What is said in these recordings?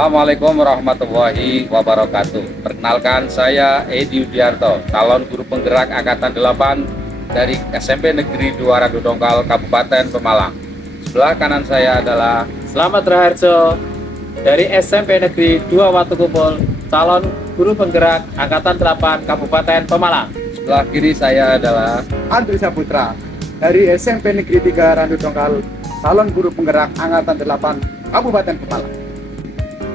Assalamualaikum warahmatullahi wabarakatuh. Perkenalkan, saya Edi Yudiarto, calon guru penggerak Angkatan 8 dari SMP Negeri 2 Randu Dongkal, Kabupaten Pemalang. Sebelah kanan saya adalah Selamat Raharjo dari SMP Negeri 2 Watu Kumpul, calon guru penggerak Angkatan 8 Kabupaten Pemalang. sebelah kiri saya adalah Andri Saputra dari SMP Negeri 3 Randu Dongkal, calon guru penggerak Angkatan 8 Kabupaten Pemalang.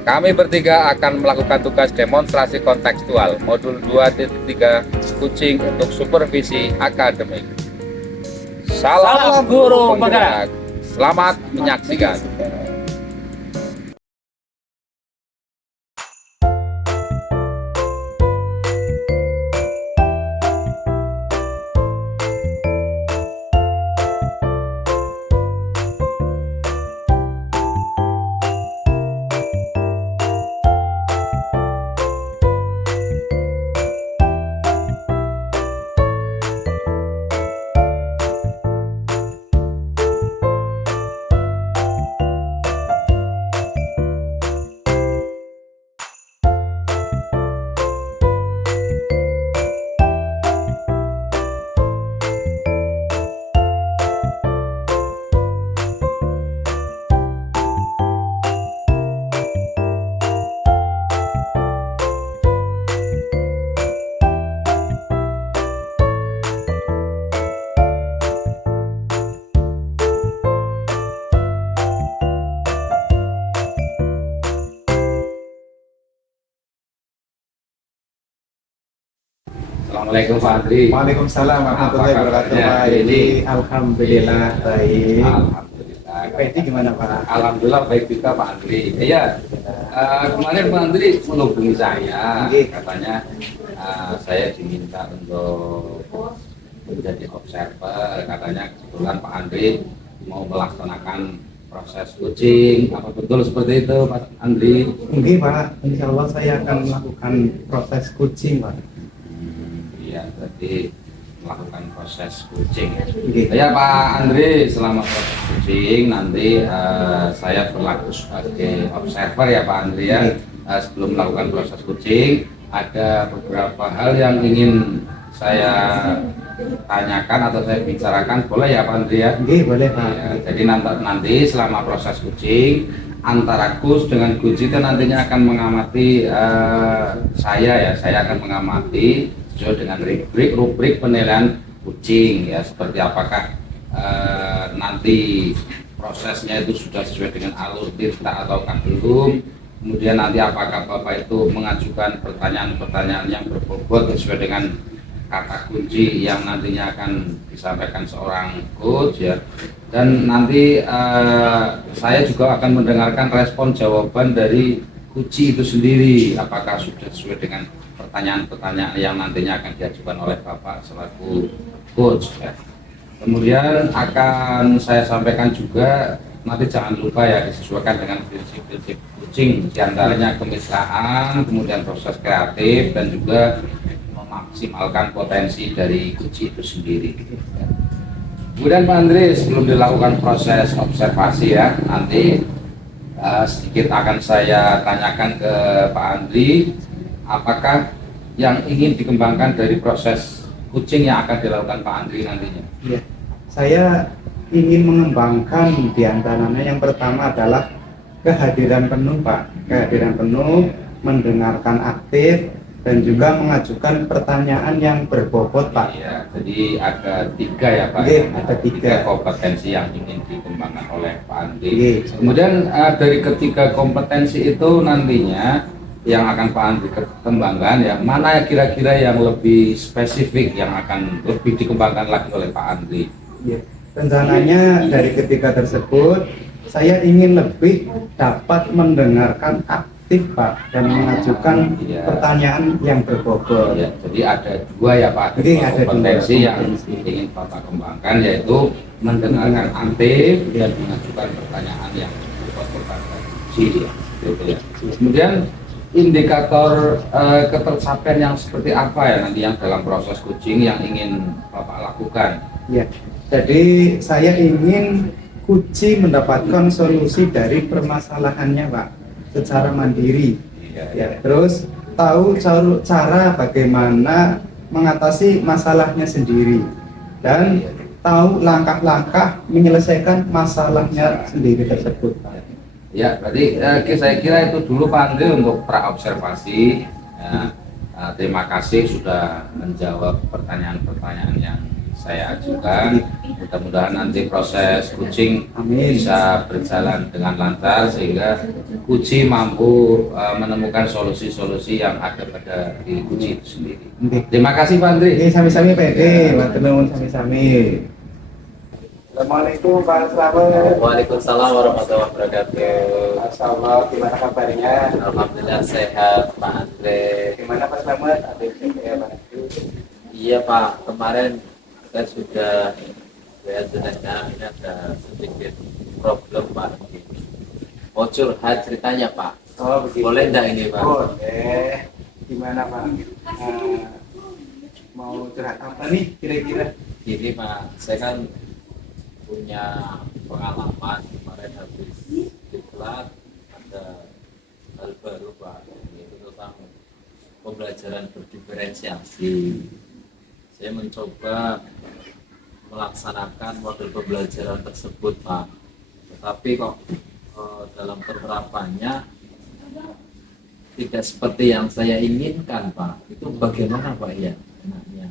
kami bertiga akan melakukan tugas demonstrasi kontekstual modul 2.3 kucing untuk supervisi akademik. Salam guru penggerak. Selamat menyaksikan. Assalamualaikum Pak Andri. Waalaikumsalam warahmatullahi Apa wabarakatuh. kabarnya Pak hari Edi, ini? alhamdulillah baik. Alhamdulillah. Pak Edi gimana Pak? Alhamdulillah baik juga Pak Andri. Iya, kemarin Pak Andri menghubungi saya, Oke. katanya saya diminta untuk menjadi observer. Katanya kebetulan Pak Andri mau melaksanakan proses coaching. Apa betul seperti itu Pak Andri? Oke Pak, insya Allah saya akan melakukan proses coaching Pak. Iya, berarti melakukan proses coaching. Oke. Ya Pak Andri, selama proses coaching nanti saya berlaku sebagai observer ya Pak Andri ya. Sebelum melakukan proses coaching, ada beberapa hal yang ingin saya tanyakan atau saya bicarakan, boleh ya Pak Andri ya? Oke boleh Pak. Ya, jadi nanti selama proses coaching antara coach dengan coach itu nantinya akan mengamati saya akan mengamati sesuai dengan rubrik penilaian coaching ya, seperti apakah nanti prosesnya itu sudah sesuai dengan alur tinta atau belum, kemudian nanti apakah Bapak itu mengajukan pertanyaan-pertanyaan yang berbobot sesuai dengan kata kunci yang nantinya akan disampaikan seorang coach ya, dan nanti saya juga akan mendengarkan respon jawaban dari coach itu sendiri, apakah sudah sesuai dengan pertanyaan-pertanyaan yang nantinya akan diajukan oleh Bapak selaku coach ya. Kemudian akan saya sampaikan juga, nanti jangan lupa ya disesuaikan dengan prinsip-prinsip coaching, diantaranya kemitraan, kemudian proses kreatif, dan juga memaksimalkan potensi dari coach itu sendiri. Kemudian Pak Andri, sebelum dilakukan proses observasi ya, nanti sedikit akan saya tanyakan ke Pak Andri, apakah yang ingin dikembangkan dari proses coaching yang akan dilakukan Pak Andri nantinya? Iya, saya ingin mengembangkan diantaranya yang pertama adalah kehadiran penuh Pak, kehadiran penuh, mendengarkan aktif, dan juga mengajukan pertanyaan yang berbobot Pak. Iya, jadi ada tiga ya Pak. Iya, ada tiga kompetensi yang ingin dikembangkan oleh Pak Andri. Iya. Kemudian dari ketiga kompetensi itu nantinya yang akan Pak Andri kembangkan ya, mana kira-kira yang lebih spesifik yang akan lebih dikembangkan lagi oleh Pak Andri? Ya, rencananya dari ketiga tersebut saya ingin lebih dapat mendengarkan aktif Pak dan mengajukan Iya. pertanyaan yang berbobot. Ya, jadi ada dua ya Pak, Jadi dua ada dua kompetensi yang kompetensi. ingin Bapak kembangkan, yaitu mendengarkan aktif dan mengajukan pertanyaan yang berbobot. Gitu ya. Kemudian indikator ketercapaian yang seperti apa ya nanti yang dalam proses coaching yang ingin Bapak lakukan? Ya, jadi saya ingin kunci mendapatkan solusi dari permasalahannya Pak. secara mandiri. Iya, Ya, terus tahu cara bagaimana mengatasi masalahnya sendiri dan tahu langkah-langkah menyelesaikan masalahnya sendiri tersebut. Ya, berarti saya kira itu dulu Pak Andre untuk praobservasi. Ya, terima kasih sudah menjawab pertanyaan-pertanyaan yang saya ajukan. Mudah-mudahan nanti proses kucing Amin. bisa berjalan dengan lancar sehingga kucing mampu menemukan solusi-solusi yang ada pada diri kucing itu sendiri. Terima kasih Pak Andre. Oke, sami-sami PD, matur nuwun sami-sami. Assalamualaikum Pak Slamet. Waalaikumsalam warahmatullahi wabarakatuh. Masya Allah, gimana kabarnya? Alhamdulillah sehat Pak Andre. Gimana Pak Slamet? Ada yang Pak? Iya Pak, kemarin kita sudah jenazah ini ada sedikit problem Pak. Mau curhat ceritanya Pak. Oh, begitu. Boleh enggak ini Pak? Boleh. Gimana Pak? Mau curhat apa nih kira-kira? Gini Pak, saya kan punya pengalaman kemarin habis diklat ada hal baru Pak, yaitu tentang pembelajaran berdiferensiasi. Saya mencoba melaksanakan model pembelajaran tersebut Pak, tetapi kok dalam penerapannya tidak seperti yang saya inginkan Pak. Itu bagaimana Pak ya enaknya?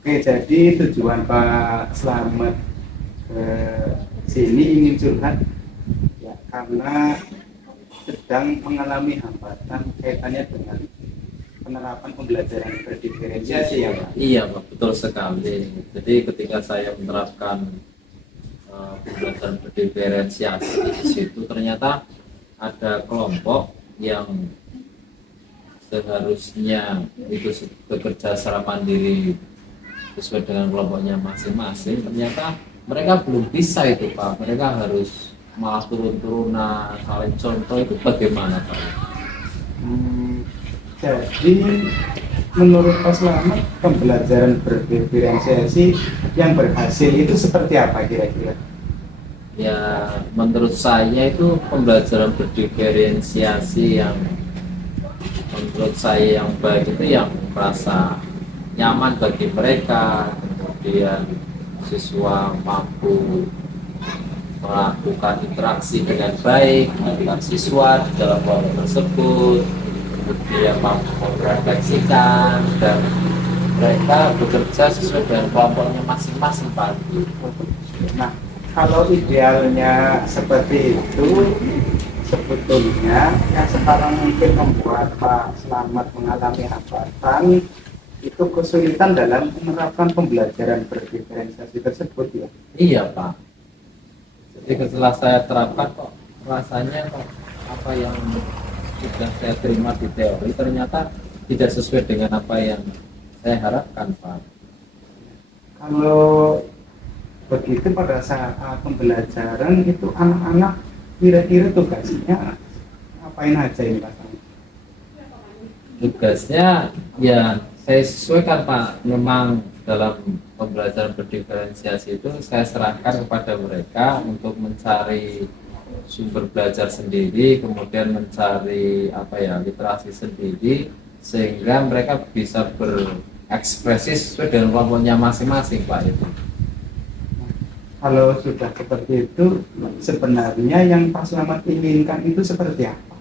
Oke, jadi tujuan Pak Slamet ke sini ingin curhat ya karena sedang mengalami hambatan kaitannya dengan penerapan pembelajaran berdiferensiasi ya Pak. Iya Pak, betul sekali. Jadi ketika saya menerapkan pembelajaran berdiferensiasi di situ ternyata ada kelompok yang seharusnya itu bekerja secara mandiri sesuai dengan kelompoknya masing-masing, ternyata mereka belum bisa itu Pak. Mereka harus malah turun-turunan, saling contoh. Itu bagaimana Pak? Jadi menurut Pak Slamet pembelajaran berdiferensiasi yang berhasil itu seperti apa kira-kira? Ya menurut saya itu pembelajaran berdiferensiasi yang menurut saya yang baik itu yang merasa nyaman bagi mereka, kemudian siswa mampu melakukan interaksi dengan baik antar siswa di dalam kelompok tersebut, kemudian mampu merefleksikan dan mereka bekerja sesuai dengan kelompoknya masing-masing Pak. Nah, kalau idealnya seperti itu, sebetulnya yang sekarang mungkin membuat Pak Slamet mengalami hambatan itu kesulitan dalam menerapkan pembelajaran berdiferensiasi tersebut ya. Iya Pak. Jadi setelah saya terapkan kok rasanya kok apa yang sudah saya terima di teori ternyata tidak sesuai dengan apa yang saya harapkan Pak. Kalau begitu pada saat pembelajaran itu anak-anak kira-kira tugasnya ngapain aja ini Pak? Tugasnya ya saya sesuaikan Pak. Memang dalam pembelajaran berdiferensiasi itu saya serahkan kepada mereka untuk mencari sumber belajar sendiri, kemudian mencari literasi sendiri sehingga mereka bisa berekspresi sesuai dengan kelompoknya masing-masing Pak itu. Kalau sudah seperti itu, sebenarnya yang Pak Slamet inginkan itu seperti apa?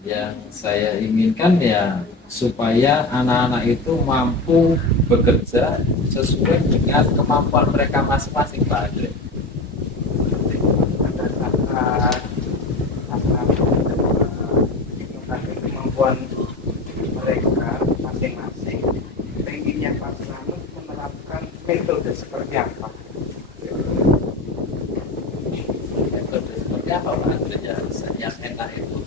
Yang saya inginkan ya supaya anak-anak itu mampu bekerja sesuai dengan kemampuan mereka masing-masing Pak Andre. Kemampuan mereka masing-masing, pengennya Pak Slamet menerapkan metode seperti apa? Metode seperti apa Pak Andre ya? Yang enak itu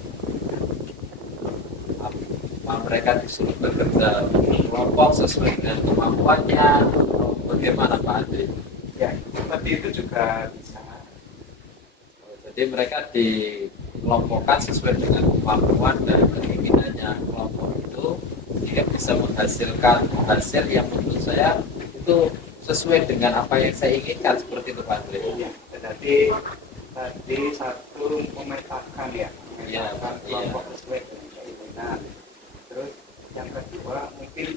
mereka disuruh bekerja kelompok sesuai dengan kemampuannya, bagaimana Pak Andre? Ya, seperti itu juga bisa. Jadi mereka dikelompokkan sesuai dengan kemampuan dan keinginannya kelompok itu sehingga bisa menghasilkan hasil yang menurut saya itu sesuai dengan apa yang saya inginkan, seperti itu Pak Andre. Ya, berarti tadi satu memetakan ya, Iya, memetakan Pak. kelompok sesuai dengan keinginan. Terus yang kedua mungkin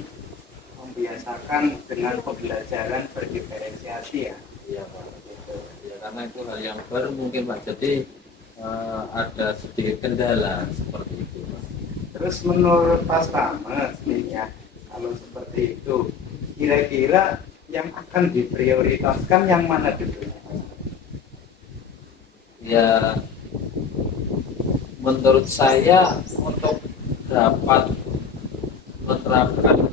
membiasakan dengan pembelajaran berdiferensiasi ya. Iya Pak. Ya, karena itu hal yang baru mungkin Pak. Jadi ada sedikit kendala seperti itu Pak. Terus menurut Pak Slamet nih ya, kalau seperti itu, kira-kira yang akan diprioritaskan yang mana dulu? Ya, menurut saya untuk dapat menerapkan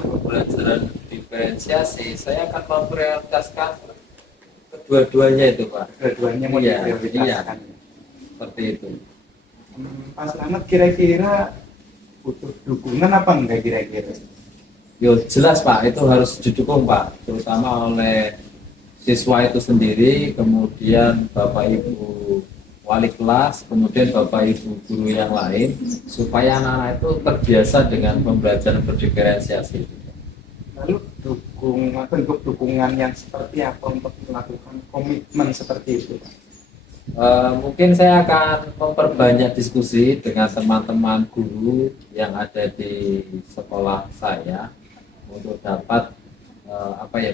pembelajaran diferensiasi, saya akan memprioritaskan kedua-duanya itu Pak. Kedua-duanya mau Iya, diprioritaskan. Seperti itu. Pak Slamet kira-kira butuh dukungan apa enggak kira-kira? Yo jelas Pak, itu harus didukung Pak, terutama oleh siswa itu sendiri, kemudian Bapak Ibu wali kelas, kemudian Bapak Ibu guru yang lain, supaya anak-anak itu terbiasa dengan pembelajaran berdiferensiasi. Lalu bentuk dukungan yang seperti apa untuk melakukan komitmen seperti itu? Mungkin saya akan memperbanyak diskusi dengan teman-teman guru yang ada di sekolah saya untuk dapat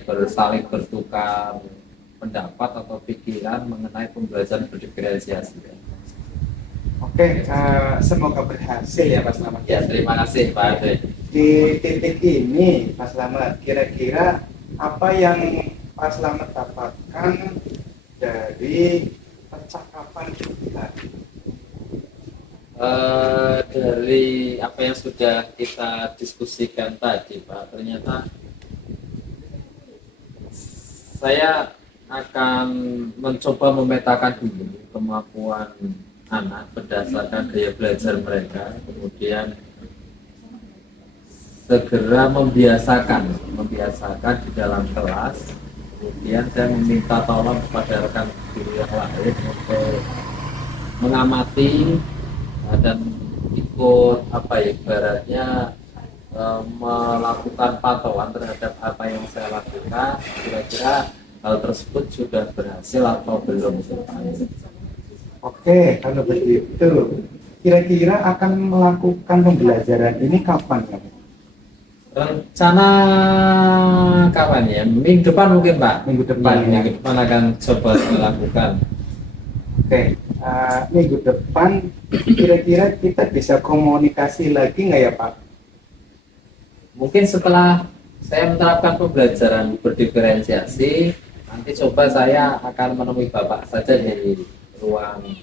bersaling bertukar pendapat atau pikiran mengenai pembelajaran berdiferensiasi. Oke, semoga berhasil ya Pak Slamet. Ya, terima kasih Pak Ade. Di titik ini Pak Slamet, kira-kira apa yang Pak Slamet dapatkan dari percakapan kita? Dari apa yang sudah kita diskusikan tadi Pak, ternyata saya akan mencoba memetakan dulu kemampuan anak berdasarkan gaya belajar mereka, kemudian segera membiasakan di dalam kelas. Kemudian saya meminta tolong kepada rekan guru yang lain untuk mengamati dan ikut ibaratnya melakukan pantauan terhadap apa yang saya lakukan, kira-kira hal tersebut sudah berhasil atau belum. Oke, kalau begitu, kira-kira akan melakukan pembelajaran ini kapan ya? Rencana kapan ya? Minggu depan mungkin Pak. Minggu depan ya. Minggu depan akan coba dilakukan. Oke, minggu depan kira-kira kita bisa komunikasi lagi nggak ya Pak? Mungkin setelah saya menerapkan pembelajaran berdiferensiasi, nanti coba saya akan menemui Bapak saja di ruang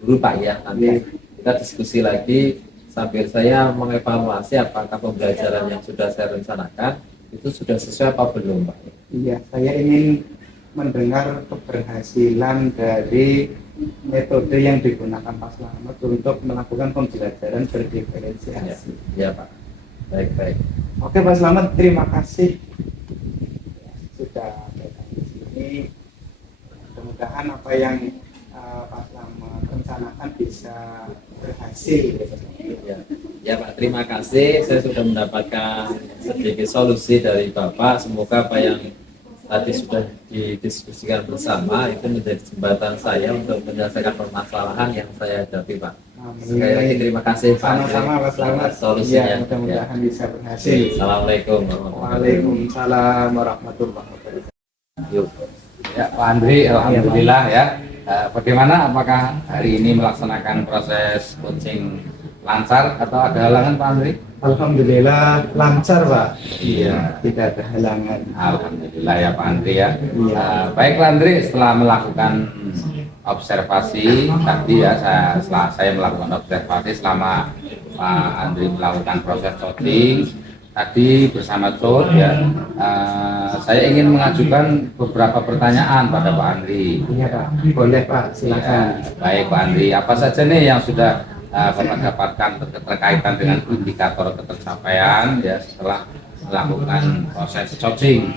guru Pak ya. Nanti kita diskusi lagi sambil saya mengevaluasi apakah pembelajaran yang sudah saya rencanakan itu sudah sesuai apa belum Pak. Iya, saya ingin mendengar keberhasilan dari metode yang digunakan Pak Slamet untuk melakukan pembelajaran berdiferensiasi. Ya Pak. Baik. Oke Pak Slamet, terima kasih sudah datang di sini. Mudah-mudahan apa yang Pak Slamet rencanakan bisa berhasil. Ya Pak, terima kasih. Saya sudah mendapatkan sedikit solusi dari Bapak. Semoga apa yang tadi sudah didiskusikan bersama itu menjadi jembatan saya untuk menyelesaikan permasalahan yang saya hadapi Pak. Sekali lagi terima kasih Pak. Sama-sama Pak Slamet. Solusinya. Ya, mudah-mudahan bisa berhasil. Assalamualaikum. Waalaikumsalam warahmatullahi wabarakatuh. Yuk. Ya Pak Andri, alhamdulillah ya. Bagaimana, apakah hari ini melaksanakan proses coaching lancar atau ada halangan Pak Andri? Alhamdulillah lancar Pak. Iya. Tidak ada halangan. Alhamdulillah ya Pak Andri ya. Iya. Baik Pak Andri, setelah melakukan observasi tadi ya, setelah saya melakukan observasi selama Pak Andri melakukan proses coaching tadi bersama Cod ya, saya ingin mengajukan beberapa pertanyaan pada Pak Andri. Iya Pak, boleh Pak, silakan. Ya, baik Pak Andri, apa saja nih yang sudah Bapak dapatkan terkaitan dengan indikator ketercapaian ya setelah melakukan proses coaching?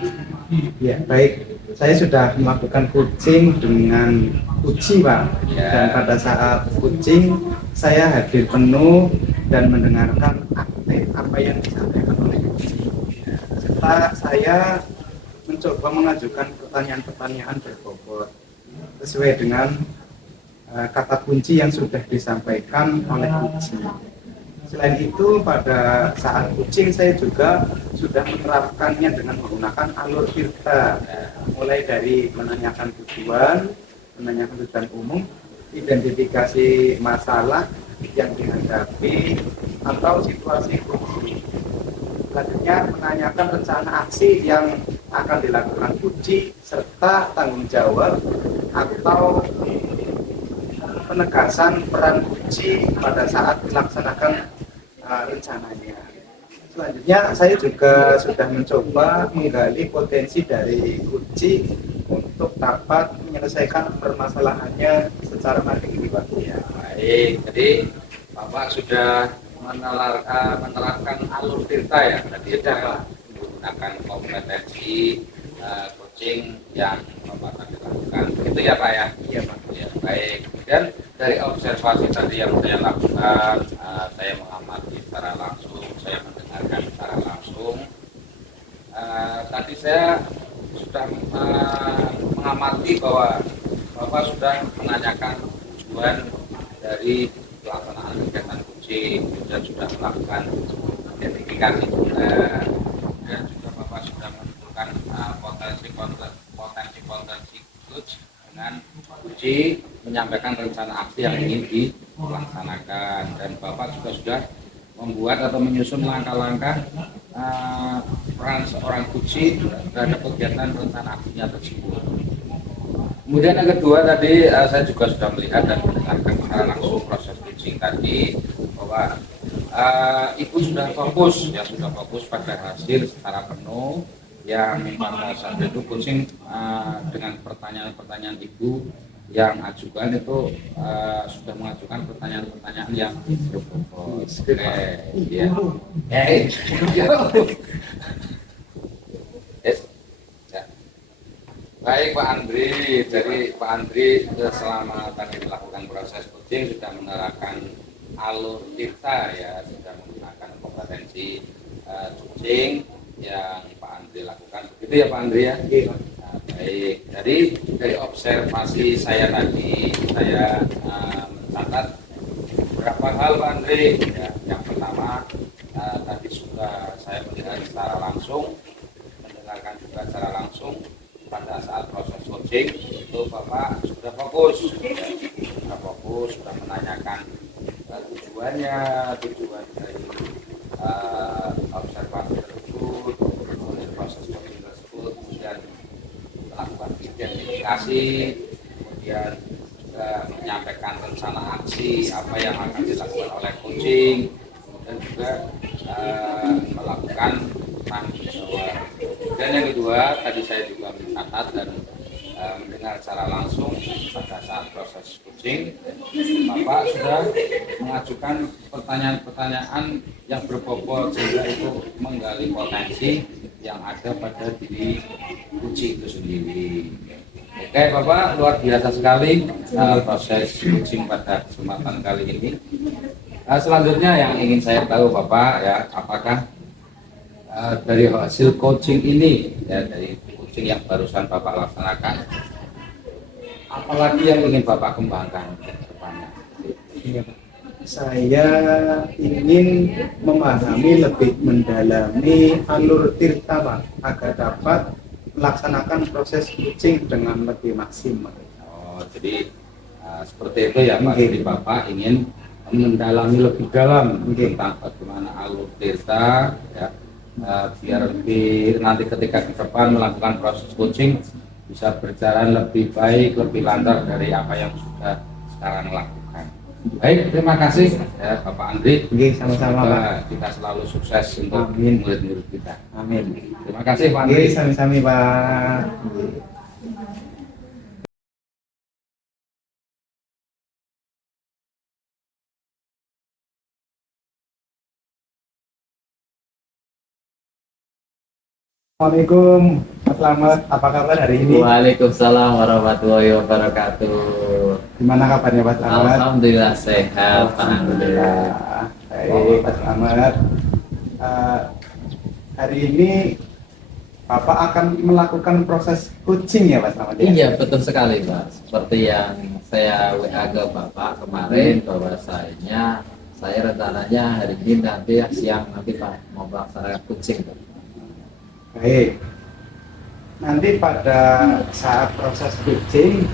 Ya baik, saya sudah melakukan coaching dengan uji Pak. Ya. Dan pada saat coaching saya hadir penuh dan mendengarkan aktif apa yang disampaikan oleh uji. Serta saya mencoba mengajukan pertanyaan-pertanyaan berbobot sesuai dengan kata kunci yang sudah disampaikan oleh Uci. Selain itu, pada saat coaching saya juga sudah menerapkannya dengan menggunakan alur tirta, mulai dari menanyakan tujuan umum, identifikasi masalah yang dihadapi atau situasi kunci. Selanjutnya menanyakan rencana aksi yang akan dilakukan uji serta tanggung jawab atau penegasan peran uji pada saat melaksanakan rencananya. Selanjutnya saya juga sudah mencoba menggali potensi dari uji untuk dapat menyelesaikan permasalahannya secara mandiri, Pak. Ya, baik. Jadi Bapak sudah menerapkan alur tirta ya, tadi ya, menggunakan kompetensi coaching yang Bapak tadi lakukan. Itu ya Pak ya? Iya Pak. Ya, baik. Dan dari observasi tadi yang saya lakukan, saya mengamati secara langsung, saya mendengarkan secara langsung. Tadi saya sudah mengamati bahwa Bapak sudah menanyakan tujuan dari pelaksanaan kegiatan coaching dan sudah melakukan identifikasi juga, dan juga Bapak sudah menentukan potensi coach dengan uji menyampaikan rencana aksi yang ingin dilaksanakan, dan Bapak juga sudah membuat atau menyusun langkah-langkah peran seorang coach terhadap kegiatan rencana aksinya tersebut. Kemudian yang kedua tadi saya juga sudah melihat dan mendengarkan secara langsung proses coaching tadi bahwa ibu sudah fokus pada hasil secara penuh, yang pada saat itu coaching dengan pertanyaan-pertanyaan ibu yang ajukan itu sudah mengajukan pertanyaan-pertanyaan yang berbobot. Ya. Baik Pak Andri, jadi Pak Andri selama tadi melakukan proses coaching sudah menerapkan alur tirta ya, sudah menggunakan kompetensi coaching yang Pak Andri lakukan. Begitu ya Pak Andri ya? Iya. Nah, baik, jadi dari observasi saya tadi, saya mencatat beberapa hal Pak Andri. Ya, yang pertama tadi sudah saya melihat secara langsung, mendengarkan juga secara langsung. Pada saat proses coaching itu Bapak sudah fokus, sudah menanyakan tujuan dari observasi tersebut, kemudian proses coaching tersebut, kemudian melakukan identifikasi, kemudian juga menyampaikan rencana aksi apa yang akan dilakukan oleh coaching, kemudian juga melakukan tanggung jawab. Dan yang kedua, tadi saya juga mencatat dan mendengar secara langsung pada saat proses coaching, Bapak sudah mengajukan pertanyaan-pertanyaan yang berbobot sehingga itu menggali potensi yang ada pada diri uji itu sendiri. Oke Bapak, luar biasa sekali proses coaching pada kesempatan kali ini. Selanjutnya yang ingin saya tahu Bapak ya, apakah dari hasil coaching ini ya, dari coaching yang barusan Bapak laksanakan, apalagi yang ingin Bapak kembangkan ke depannya? Iya, Pak. Saya ingin memahami lebih mendalami alur tirta Pak, agar dapat melaksanakan proses coaching dengan lebih maksimal. Oh, jadi seperti itu ya Pak. Jadi Bapak ingin mendalami lebih dalam tentang bagaimana alur tirta ya, biar lebih nanti ketika ke depan melakukan proses coaching bisa berjalan lebih baik, lebih lancar dari apa yang sudah sekarang lakukan. Baik, terima kasih ya Bapak Andri. Sama-sama Pak. Kita selalu sukses untuk Amin. murid-murid kita. Amin. Terima kasih Pak Andri. Sami-sami Pak. Assalamualaikum, Mas Slamet. Apa kabar hari ini? Waalaikumsalam warahmatullahi wabarakatuh. Gimana kabarnya Mas Slamet? Alhamdulillah sehat, alhamdulillah. Baik, Mas Slamet. Hari ini Bapak akan melakukan proses coaching ya Pak Slamet ya? Iya, betul sekali Pak. Seperti yang saya WA ke Bapak kemarin bahwasanya saya rencananya hari ini nanti siang nanti Pak mau melaksanakan coaching Pak. Baik. Nanti pada saat proses coaching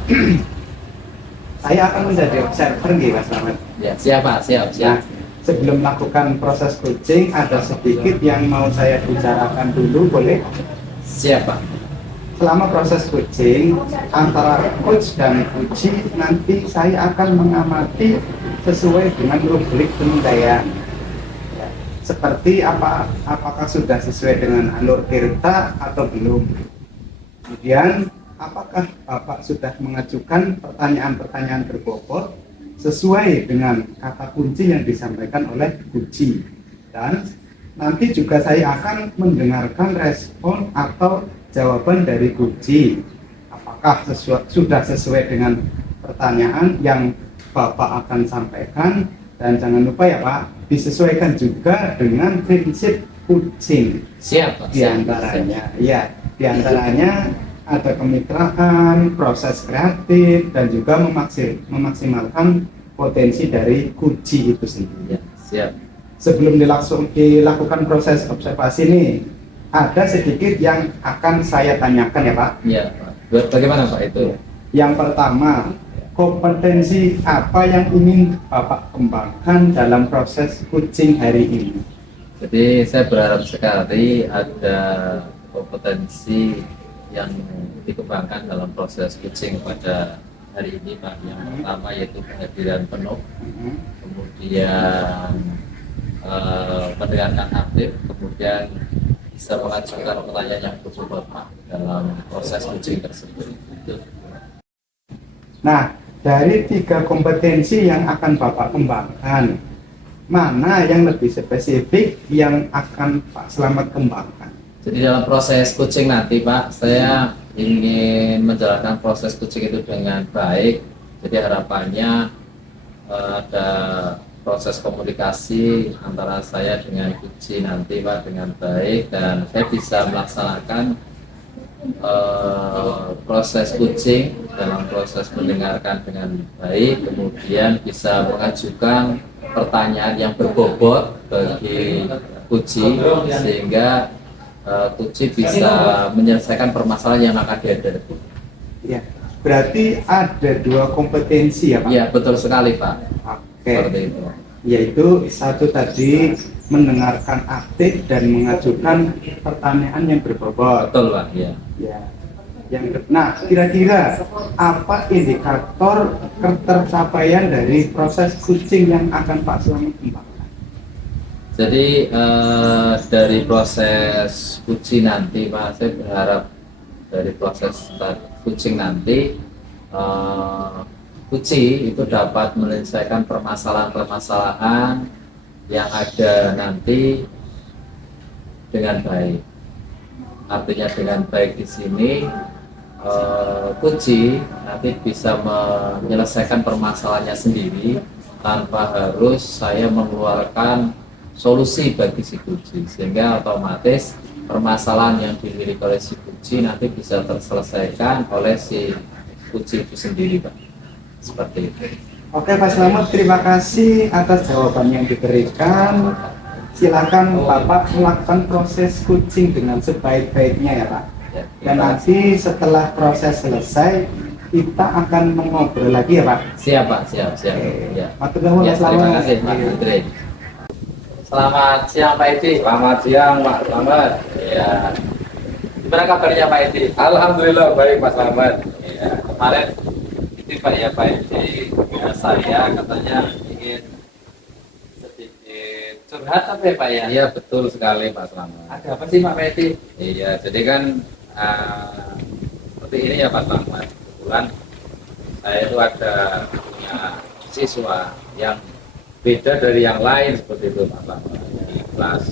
saya akan menjadi observer nih Mas Slamet. Ya, siap Pak, siap, Nah, siap. sebelum melakukan proses coaching ada sedikit yang mau saya bicarakan dulu, boleh? Siap Pak. Selama proses coaching antara coach dan coachee nanti saya akan mengamati sesuai dengan rubrik penilaian. Ya, seperti apakah sudah sesuai dengan alur tirta atau belum. Kemudian apakah Bapak sudah mengajukan pertanyaan-pertanyaan berbobot sesuai dengan kata kunci yang disampaikan oleh coachee. Dan nanti juga saya akan mendengarkan respon atau jawaban dari coachee. Apakah sudah sesuai dengan pertanyaan yang Bapak akan sampaikan, dan jangan lupa ya Pak, disesuaikan juga dengan prinsip coaching. Siap Pak. Di antaranya, ya, di antaranya ada kemitraan, proses kreatif, dan juga memaksimalkan potensi dari coachee itu sendiri. Ya, siap. Sebelum dilakukan proses observasi nih, ada sedikit yang akan saya tanyakan ya Pak. Ya Pak. Bagaimana Pak itu? Yang pertama, kompetensi apa yang ingin Bapak kembangkan dalam proses coaching hari ini? Jadi saya berharap sekali ada kompetensi yang dikembangkan dalam proses coaching pada hari ini Pak. Yang pertama yaitu kehadiran penuh, kemudian mendengarkan aktif, kemudian bisa mengajukan pertanyaan yang berbobot Pak dalam proses coaching tersebut. Nah, dari 3 kompetensi yang akan Bapak kembangkan, mana yang lebih spesifik yang akan Pak Slamet kembangkan? Jadi dalam proses coaching nanti Pak, saya ingin menjalankan proses coaching itu dengan baik. Jadi harapannya ada proses komunikasi antara saya dengan coaching nanti Pak dengan baik, dan saya bisa melaksanakan proses coaching dalam proses mendengarkan dengan baik, kemudian bisa mengajukan pertanyaan yang berbobot bagi coaching sehingga coaching bisa menyelesaikan permasalahan yang akan dihadapi. Ya, berarti ada 2 kompetensi ya Pak? Iya, betul sekali Pak. Oke. Seperti itu. Yaitu satu tadi mendengarkan aktif dan mengajukan pertanyaan yang berbobot. Betul Pak, ya. Ya. Nah, kira-kira apa indikator ketercapaian dari proses coaching yang akan Pak Slamet kembangkan? Jadi dari proses coaching nanti Pak, saya berharap dari proses coaching nanti coaching itu dapat menyelesaikan permasalahan-permasalahan yang ada nanti dengan baik. Artinya dengan baik di sini coaching nanti bisa menyelesaikan permasalahannya sendiri tanpa harus saya mengeluarkan solusi bagi si coaching, sehingga otomatis permasalahan yang dimiliki oleh si coaching nanti bisa terselesaikan oleh si coaching itu sendiri Pak. Seperti itu. Oke Pak Slamet, terima kasih atas jawaban yang diberikan. Silakan Bapak melakukan proses coaching dengan sebaik-baiknya ya Pak. Ya, Dan nanti setelah proses selesai kita akan mengobrol lagi ya Pak. siap Pak, siap. Oke. Ya. Matur nuwun, Ya, Mas terima Slamet. kasih Pak Andre. Selamat siang Pak Edi. Selamat siang Pak Slamet. Ya. Gimana kabarnya Pak Edi? Alhamdulillah baik Pak Slamet. Ya, kemarin itu Pak ya Pak Edi, saya katanya ingin sedikit curhat apa ya Pak ya? Iya betul sekali Pak Slamet. Ada apa sih Pak Edi? Iya, jadi kan seperti ini ya Pak Slamet. Kebetulan saya itu ada punya siswa yang beda dari yang lain seperti itu Pak Slamet. Di kelas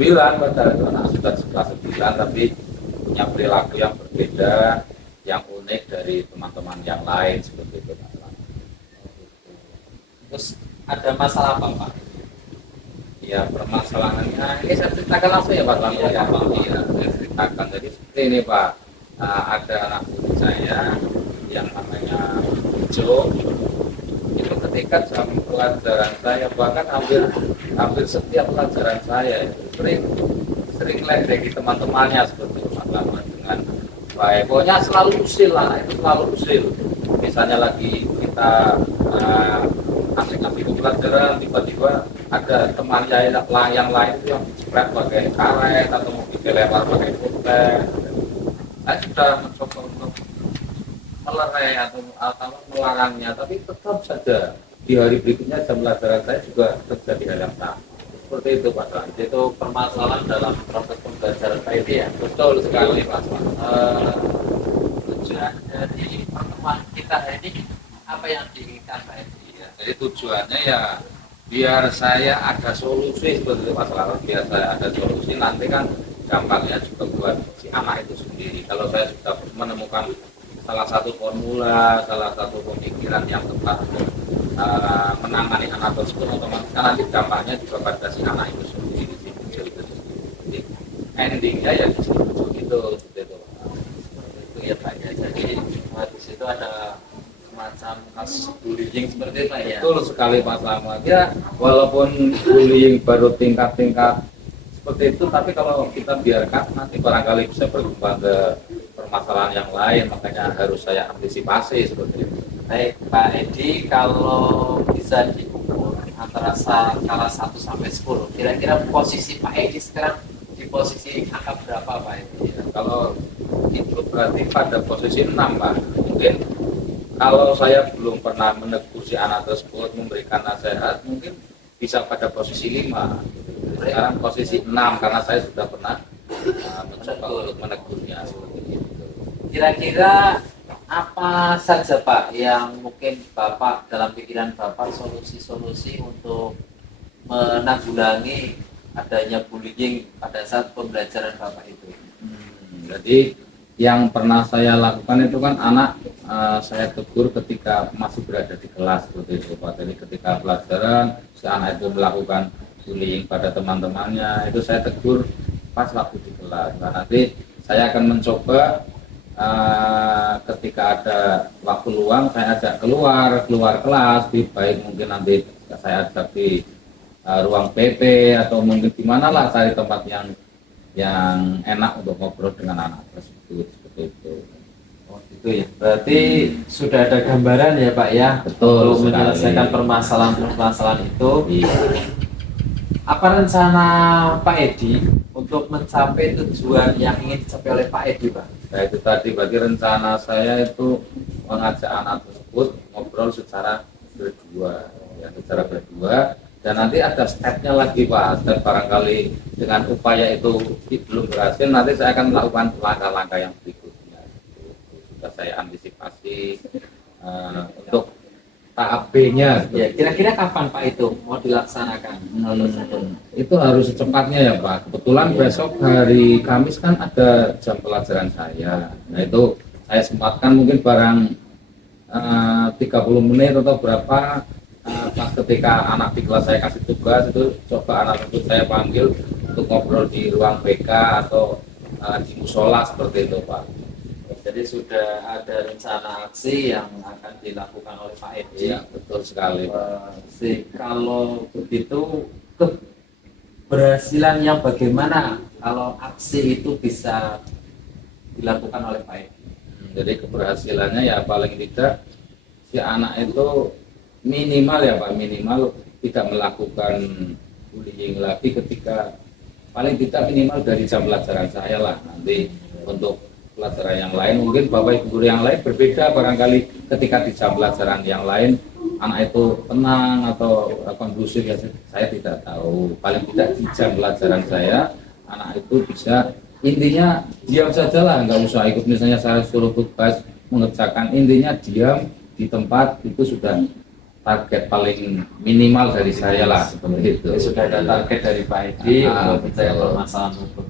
9 padahal itu anak sudah kelas 9 tapi punya perilaku yang berbeda, yang unik dari teman-teman yang lain seperti itu Pak Slamet. Terus ada masalah apa Pak? Ya permasalahannya ini saya ceritakan langsung ya Pak Slamet. Iya, Pak. Iya, saya ceritakan ceritakan. Jadi seperti ini Pak. Ada anak murid saya yang namanya Jo. Itu ketika jam pelajaran saya, bahkan hampir setiap pelajaran saya itu sering ledeki teman-temannya seperti itu, dengan baik. Pokoknya selalu usil lah, itu selalu usil. Misalnya lagi kita asik-asik pelajaran, tiba-tiba ada temannya yang lain itu yang dijepret pakai karet atau mau dilempar pakai pulpen. Saya sudah mencoba untuk melerai atau melarangnya, tapi tetap saja di hari berikutnya jam pelajaran saya juga terjadi hal yang sama. Seperti itu Pak Dan. Itu permasalahan dalam proses pembelajaran Pak Edi ya. Betul sekali Pak. Tujuan dari pertemuan kita hari ini apa yang diinginkan Pak Edi? Ya, jadi tujuannya ya biar saya ada solusi seperti itu Mas Lala. Biar saya ada solusi, nanti kan dampaknya juga buat si anak itu sendiri. Kalau saya sudah menemukan salah satu formula, salah satu pemikiran yang tepat untuk menangani anak tersebut, otomatis kan nanti dampaknya juga pada si anak itu sendiri, si kecil itu sendiri. Jadi endingnya ya di situ gitu, seperti itu. Seperti itu ya Pak ya. Jadi di situ ada semacam kasus bullying seperti itu Pak ya. Betul sekali Pak Slamet. Ya walaupun bullying baru tingkat-tingkat seperti itu, tapi kalau kita biarkan nanti barangkali bisa berkembang ke permasalahan yang lain, makanya harus saya antisipasi seperti itu. Baik Pak Edi, kalau bisa diukur antara skala 1 sampai 10, kira-kira posisi Pak Edi sekarang di posisi angka berapa Pak Edi? Ya, kalau itu berarti pada posisi 6 Pak. Mungkin kalau saya belum pernah menegur si anak tersebut, memberikan nasihat, mungkin bisa pada posisi 5. Sekarang posisi 6 karena saya sudah pernah mencoba untuk menegurnya seperti itu. Kira-kira apa saja Pak yang mungkin Bapak dalam pikiran Bapak solusi-solusi untuk menanggulangi adanya bullying pada saat pembelajaran Bapak itu? Jadi yang pernah saya lakukan itu kan anak saya tegur ketika masih berada di kelas seperti itu Pak. Jadi ketika pelajaran si anak itu melakukan bullying pada teman-temannya, itu saya tegur pas waktu di kelas. Nah, nanti saya akan mencoba ketika ada waktu luang saya ajak keluar kelas, lebih baik mungkin nanti saya ajak di ruang PP atau mungkin di mana lah, cari tempat yang enak untuk ngobrol dengan anak tersebut seperti itu. Oh gitu ya. Berarti sudah ada gambaran ya Pak ya. Betul untuk sekali. menyelesaikan permasalahan itu. Iya. Apa rencana Pak Edi untuk mencapai tujuan yang ingin dicapai oleh Pak Edi Pak? Nah itu tadi, bagi rencana saya itu mengajak anak tersebut ngobrol secara berdua, ya secara berdua, dan nanti ada stepnya lagi Pak. Step barangkali dengan upaya itu belum berhasil, nanti saya akan melakukan langkah-langkah yang berikutnya. Sudah saya antisipasi untuk tahap B-nya. Ya, kira-kira kapan Pak itu mau dilaksanakan? Itu harus secepatnya ya Pak. Kebetulan besok hari Kamis kan ada jam pelajaran saya. Nah itu saya sempatkan mungkin barang 30 menit atau berapa, pas ketika anak di kelas saya kasih tugas itu coba anak itu saya panggil untuk ngobrol di ruang BK atau di musola seperti itu Pak. Jadi sudah ada rencana aksi yang akan dilakukan oleh Pak Edi. Iya betul sekali. Kalau begitu keberhasilan yang bagaimana kalau aksi itu bisa dilakukan oleh Pak Edi? Jadi keberhasilannya ya paling tidak si anak itu minimal ya Pak, minimal tidak melakukan bullying lagi ketika, paling tidak minimal dari jam pelajaran saya lah. Nanti untuk pelajaran yang lain mungkin Bapak Ibu guru yang lain berbeda, barangkali ketika di jam pelajaran yang lain anak itu tenang atau kondusif ya saya tidak tahu. Paling tidak di jam pelajaran saya anak itu bisa, intinya diam saja lah, nggak usah ikut misalnya saya suruh tugas mengerjakan, intinya diam di tempat, itu sudah target paling minimal dari saya lah seperti itu. Sudah ada target dari Pak Edi untuk mencari permasalahan hukum.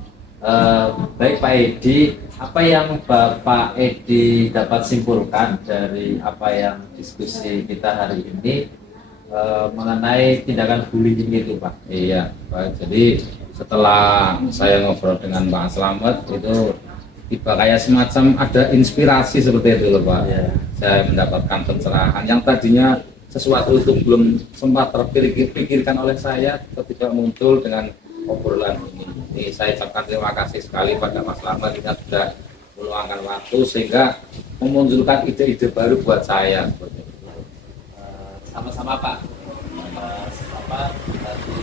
Baik Pak Edi, apa yang Bapak Edi dapat simpulkan dari apa yang diskusi kita hari ini mengenai tindakan bullying itu Pak? Iya Pak, jadi setelah saya ngobrol dengan Pak Slamet itu tiba kayak semacam ada inspirasi seperti itu loh Pak. Ya. Saya mendapatkan pencerahan yang tadinya sesuatu itu belum sempat terpikirkan oleh saya ketika muncul dengan obrolan ini. Jadi saya ucapkan terima kasih sekali pada Mas Slamet yang sudah meluangkan waktu sehingga memunculkan ide-ide baru buat saya seperti itu. Sama-sama Pak. Apa tadi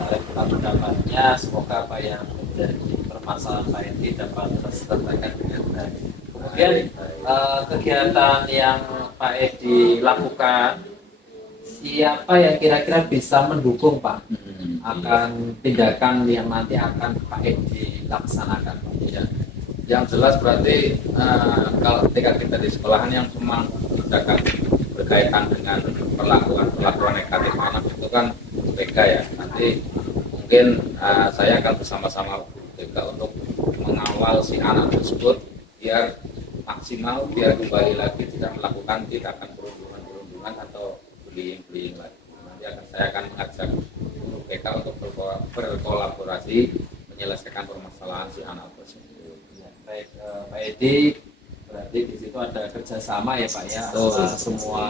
tarik pendapatnya, semoga apa yang menjadi permasalahan Pak Edi dapat terselesaikan dengan baik. Kemudian kegiatan yang Pak Edi lakukan, siapa yang kira-kira bisa mendukung Pak akan tindakan yang nanti akan Pak Edi laksanakan Pak? Ya. Yang jelas berarti kalau ketika kita di sekolahan yang memang tindakan berkaitan dengan perlakuan negatif anak itu kan BK ya. Nanti mungkin saya akan bersama-sama BK untuk mengawal si anak tersebut biar maksimal, biar kembali lagi tidak melakukan tindakan perundungan atau bullying lagi. Nanti saya akan mengajak guru BK untuk berkolaborasi menyelesaikan permasalahan si anak tersebut. Baik, Pak Edi, berarti di situ ada kerjasama ya Pak ya, antara semua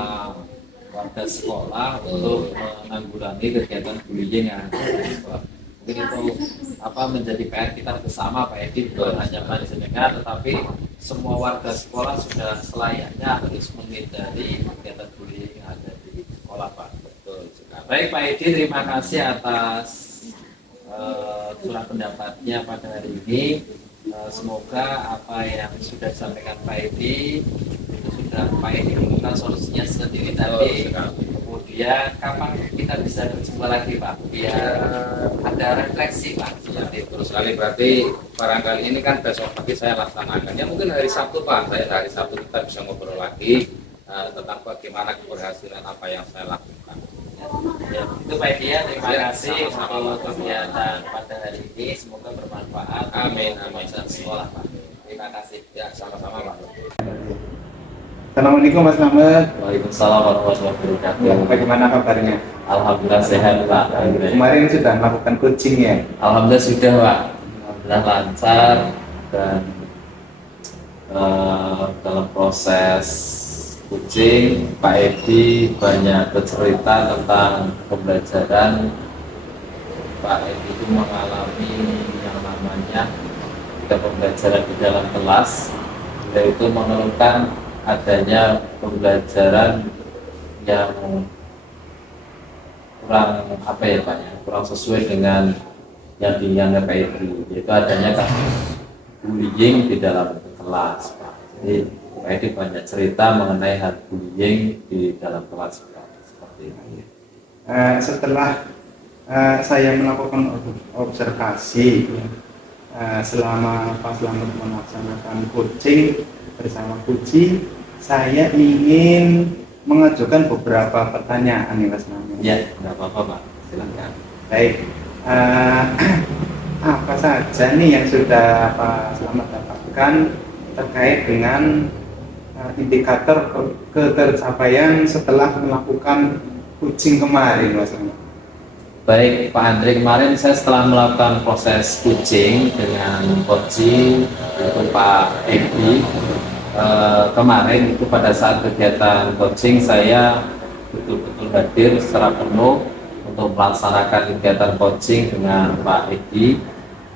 warga sekolah untuk menanggulangi kegiatan bullying yang ada di sekolah. Mungkin itu menjadi PR kita bersama Pak Edi, bukan hanya panjenengan, tetapi semua warga sekolah sudah selayaknya harus menghindari kegiatan bullying yang ada di sekolah Pak. Betul sekali. Baik Pak Edi, terima kasih atas surat pendapatnya pada hari ini. Semoga apa yang sudah disampaikan Pak Edi itu sudah Pak Edi menemukan solusinya sendiri tadi. Kemudian kapan kita bisa berjumpa lagi Pak? Biar ada refleksi Pak. Seperti terus kali berarti barangkali ini kan besok pagi saya laksanakan. Ya mungkin hari Sabtu Pak. Hari Sabtu kita bisa ngobrol lagi tentang bagaimana keberhasilan apa yang saya lakukan. Ya, itu Pak Edi ya, terima kasih untuk kegiatan pada hari ini, semoga bermanfaat. Amin. Untuk sekolah Pak. Terima kasih. Ya sama-sama Pak. Assalamualaikum Mas Slamet. Waalaikumsalam warahmatullahi wabarakatuh. Bagaimana kabarnya? Alhamdulillah sehat Pak. Kemarin sudah melakukan coaching ya? Alhamdulillah sudah Pak. Alhamdulillah lancar dan dalam proses coaching Pak Edi banyak bercerita tentang pembelajaran. Pak Edi itu mengalami yang namanya ketika pembelajaran di dalam kelas, yaitu mengeluhkan adanya pembelajaran yang kurang Pak ya, kurang sesuai dengan yang diinginkan Pak Edi, yaitu adanya bullying di dalam kelas Pak. Jadi Pak Edi banyak cerita mengenai hal bullying di dalam kelas Pak. Seperti itu. Setelah saya melakukan observasi selama Pak Slamet melaksanakan coaching bersama Puji, saya ingin mengajukan beberapa pertanyaan nih Mas Slamet. Ya, nggak apa-apa Pak, silakan. Baik, apa saja nih yang sudah Pak Slamet dapatkan terkait dengan indikator ketercapaian setelah melakukan coaching kemarin Mas Slamet? Baik Pak Andre, kemarin saya setelah melakukan proses coaching dengan coaching yaitu Pak Edi, kemarin itu pada saat kegiatan coaching saya betul-betul hadir secara penuh untuk melaksanakan kegiatan coaching dengan Pak Edi,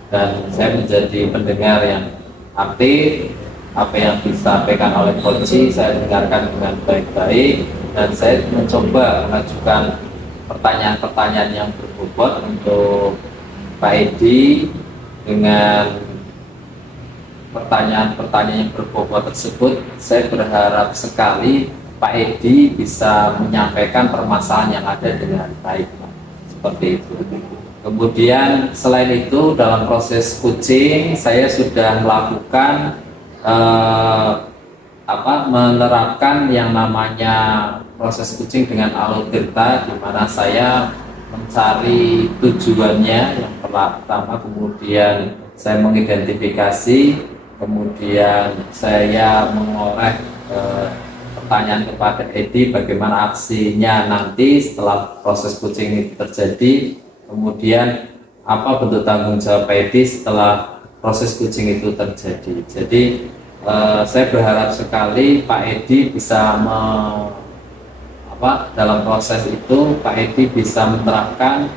dan saya menjadi pendengar yang aktif. Apa yang disampaikan oleh coaching saya dengarkan dengan baik-baik, dan saya mencoba mengajukan pertanyaan-pertanyaan yang berbobot untuk Pak Edi. Dengan pertanyaan-pertanyaan yang berbobot tersebut, saya berharap sekali Pak Edi bisa menyampaikan permasalahan yang ada dengan baik, seperti itu. Kemudian selain itu dalam proses coaching saya sudah melakukan menerapkan yang namanya proses coaching dengan alur tirta, di mana saya mencari tujuannya yang pertama, kemudian saya mengidentifikasi, kemudian saya mengorek pertanyaan kepada Edi bagaimana aksinya nanti setelah proses coaching ini terjadi, kemudian apa bentuk tanggung jawab Pak Edi setelah proses kucing itu terjadi. Jadi saya berharap sekali Pak Edi bisa dalam proses itu Pak Edi bisa menerapkan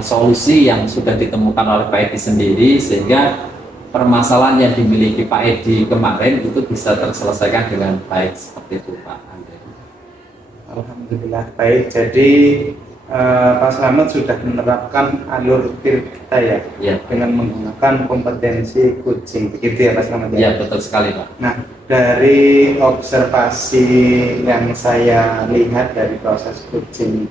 solusi yang sudah ditemukan oleh Pak Edi sendiri, sehingga permasalahan yang dimiliki Pak Edi kemarin itu bisa terselesaikan dengan baik seperti itu Pak Andre. Alhamdulillah baik. Jadi Pak Slamet sudah menerapkan alur TIR kita ya, Ya. dengan menggunakan kompetensi kucing, begitu ya Pak Slamet? Ya, betul sekali Pak. Nah, dari observasi yang saya lihat dari proses kucing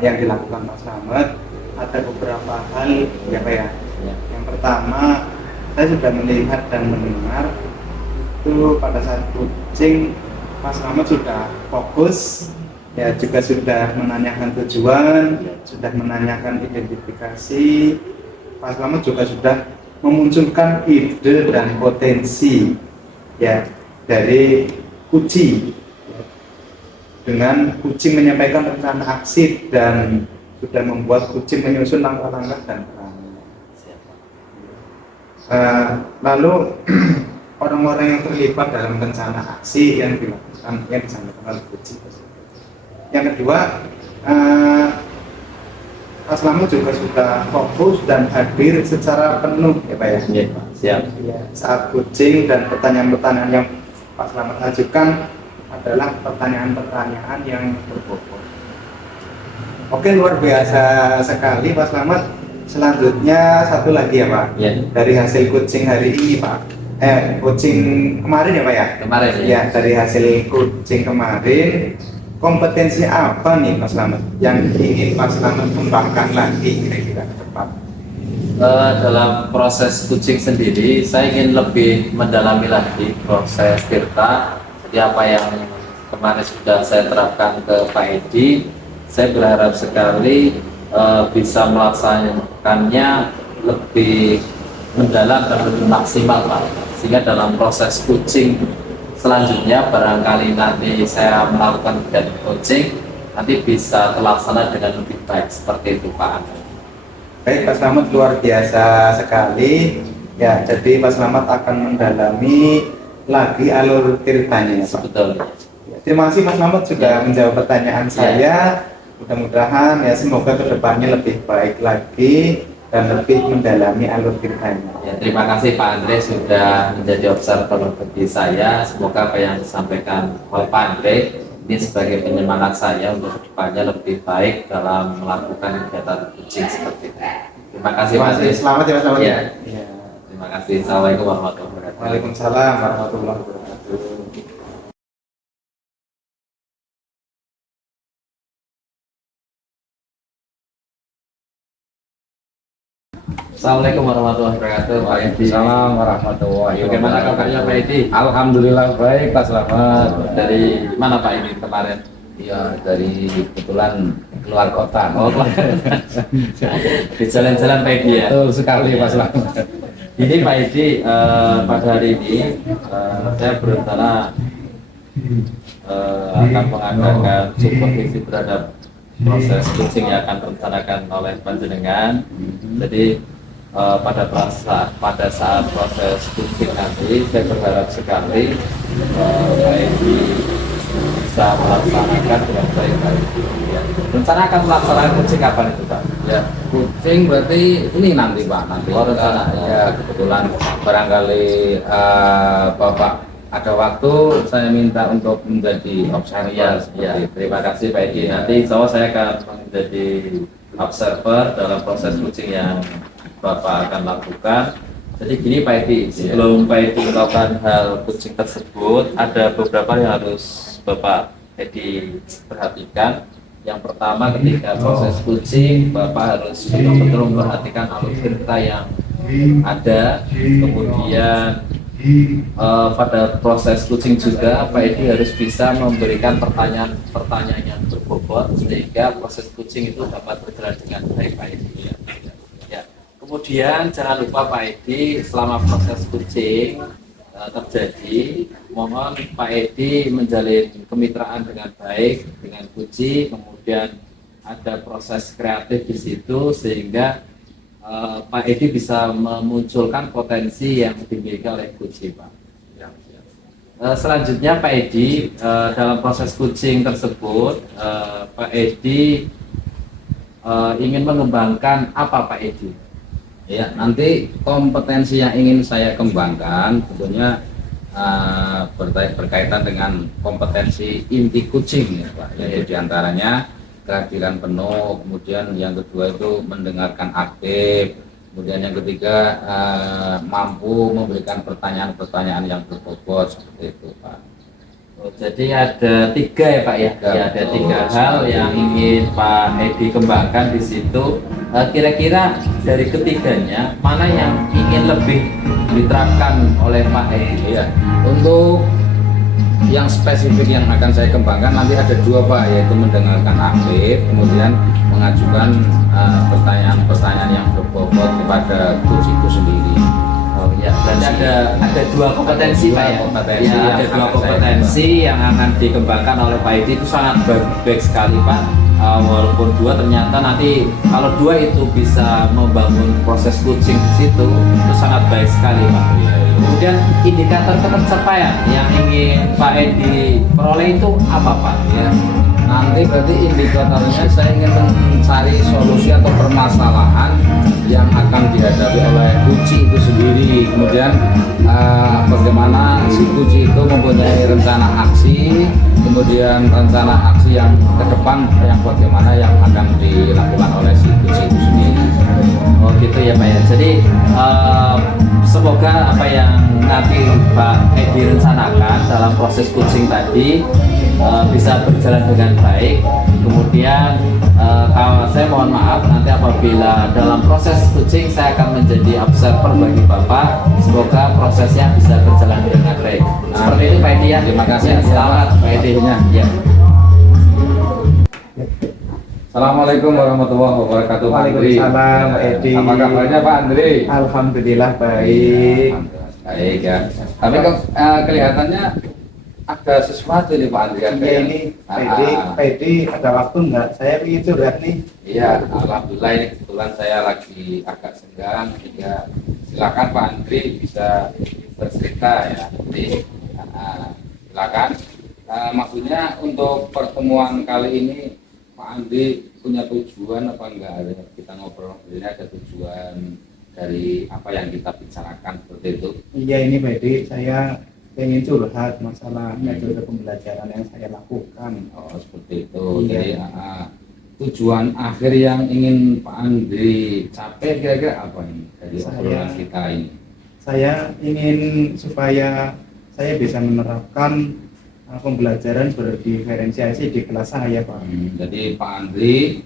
yang dilakukan Pak Slamet, ada beberapa hal ya Pak ya. Ya. Yang pertama, saya sudah melihat dan mendengar itu pada saat kucing Mas Slamet sudah fokus, ya juga sudah menanyakan tujuan, sudah menanyakan identifikasi. Pak Slamet juga sudah memunculkan ide dan potensi ya dari kucing, dengan kucing menyampaikan rencana aksi dan sudah membuat kucing menyusun langkah-langkah dan peran. Lalu orang-orang yang terlibat dalam rencana aksi yang dilakukan, yang disampaikan oleh kucing. Yang kedua, Pak Slamet juga sudah fokus dan hadir secara penuh ya Pak ya. Ya, Pak. Siap. Ya, saat kucing dan pertanyaan-pertanyaan yang Pak Slamet ajukan adalah pertanyaan-pertanyaan yang berbobot. Oke, luar biasa sekali Pak Slamet. Selanjutnya satu lagi ya Pak. Ya. Dari hasil kucing hari ini Pak. Kucing kemarin ya Pak ya. Kemarin ya. Ya, dari hasil kucing kemarin, kompetensi apa nih Pak Slamet yang ingin Pak Slamet kembangkan lagi kira-kira ke depan? Dalam proses kucing sendiri, saya ingin lebih mendalami lagi proses Tirta. Jadi apa yang kemarin sudah saya terapkan ke Pak Edi, saya berharap sekali bisa melaksanakannya lebih mendalam dan lebih maksimal Pak. Sehingga dalam proses kucing selanjutnya, barangkali nanti saya melakukan kegiatan coaching, nanti bisa terlaksana dengan lebih baik seperti itu Pak. Baik Pak Slamet, luar biasa sekali ya. Jadi Pak Slamet akan mendalami lagi alur ceritanya ya Pak. Betul. Ya, terima kasih Mas Slamet sudah menjawab pertanyaan saya. Mudah-mudahan ya semoga kedepannya lebih baik lagi dan lebih mendalami alur ceritanya. Ya, terima kasih Pak Andre sudah menjadi observer bagi saya. Semoga apa yang disampaikan oleh Pak Andre ini sebagai penyemangat saya untuk kedepannya lebih baik dalam melakukan kegiatan coaching seperti itu. Terima kasih Pak Andre. Selamat ya Mas Slamet. Ya. Ya. Terima kasih. Assalamualaikum warahmatullahi wabarakatuh. Waalaikumsalam warahmatullahi wabarakatuh. Assalamualaikum warahmatullahi wabarakatuh. Waalaikumsalam warahmatullahi wabarakatuh. Bagaimana kabarnya Pak Edi? Alhamdulillah baik Pak Slamet. Dari mana Pak ini kemarin? Ya dari kebetulan keluar kota. Oh, di jalan-jalan Pak Edi ya? Betul sekali Pak Slamet. Ini Pak Edi, pada hari ini saya berencana akan mengadakan supervisi terhadap proses coaching yang akan direncanakan oleh panjenengan. Jadi pada saat proses coaching nanti, saya berharap sekali Pak Edi bisa melaksanakan dengan baik-baik. Ya. Rencana akan melaksanakan coaching kapan itu Pak? Ya, kucing berarti ini nanti Pak, nanti. Oh, rencana. Ya kebetulan barangkali Bapak ada waktu, saya minta untuk menjadi observer. Ya, terima kasih Pak Edi. Nanti insya Allah saya akan menjadi observer dalam proses coaching yang Bapak akan lakukan. Jadi gini Pak Edi, sebelum Pak Edi melakukan hal coaching tersebut, ada beberapa yang harus Bapak Edi perhatikan. Yang pertama, ketika proses coaching, Bapak harus betul-betul memperhatikan alur cerita yang ada. Kemudian pada proses coaching juga Pak Edi harus bisa memberikan pertanyaan-pertanyaan yang berbobot sehingga proses coaching itu dapat berjalan dengan baik Pak Edi. Ya. Kemudian jangan lupa Pak Edi, selama proses coaching terjadi, mohon Pak Edi menjalin kemitraan dengan baik dengan kucing, kemudian ada proses kreatif di situ sehingga Pak Edi bisa memunculkan potensi yang dimiliki oleh kucing, Pak. Selanjutnya Pak Edi, dalam proses coaching tersebut, Pak Edi ingin mengembangkan apa Pak Edi? Ya, nanti kompetensi yang ingin saya kembangkan tentunya berkaitan dengan kompetensi inti coaching ya Pak, yaitu diantaranya kehadiran penuh, kemudian yang kedua itu mendengarkan aktif, kemudian yang ketiga mampu memberikan pertanyaan-pertanyaan yang berbobot seperti itu Pak. Oh, jadi ada 3 ya Pak ya? Ya, ada 3 hal yang ingin Pak Edi kembangkan di situ. Kira-kira dari ketiganya mana yang ingin lebih diterapkan oleh Pak Edi? Ya, untuk yang spesifik yang akan saya kembangkan nanti ada 2 Pak, yaitu mendengarkan aktif, kemudian mengajukan pertanyaan-pertanyaan yang berbobot kepada coach itu sendiri. Oh ya, berarti ada 2 kompetensi Pak ya? Kompetensi Ya, ada 2 kompetensi yang akan dikembangkan oleh Pak Edi, itu sangat baik sekali Pak. Walaupun 2 ternyata nanti kalau 2 itu bisa membangun proses coaching di situ, itu sangat baik sekali Pak. Kemudian indikator pencapaian yang ingin Pak Edi peroleh itu apa Pak? Ya, nanti berarti indikatornya saya ingin mencari solusi atau permasalahan yang akan dihadapi oleh kuci itu sendiri, kemudian bagaimana si kuci itu mempunyai rencana aksi, kemudian rencana aksi yang ke depan yang bagaimana yang akan dilakukan oleh si kuci itu sendiri. Oh gitu ya Pak ya. Jadi semoga apa yang nanti Pak Edi rencanakan dalam proses coaching tadi bisa berjalan dengan baik. Kemudian kalau saya mohon maaf nanti apabila dalam proses coaching saya akan menjadi observer bagi Bapak. Semoga prosesnya bisa berjalan dengan baik. Seperti itu Pak Edi ya. Terima kasih. Selamat Pak Edi. Ya. Assalamualaikum warahmatullahi wabarakatuh. Pak Andri. Waalaikumsalam, Pak Edi. Apa kabarnya Pak Andri? Alhamdulillah baik. Baik ya. Tapi kok kelihatannya ada sesuatu nih Pak Andri. Iya ini Pak Edi ada waktu nggak? Saya ingin curhat nih. Iya, alhamdulillah ini kebetulan saya lagi agak senggang, sehingga silakan Pak Andri bisa bercerita ya. Jadi silakan. Maksudnya untuk pertemuan kali ini Pak Andri punya tujuan apa enggak? Kita ngobrol ini ada tujuan dari apa yang kita bicarakan seperti itu. Iya ini Pak Edi, saya ingin curhat masalah metode pembelajaran yang saya lakukan. Oh seperti itu. Iya. Jadi tujuan akhir yang ingin Pak Andri capai kira-kira apa nih dari obrolan kita ini? Saya ingin supaya saya bisa menerapkan pembelajaran berdiferensiasi di kelas saya Pak. Jadi Pak Andri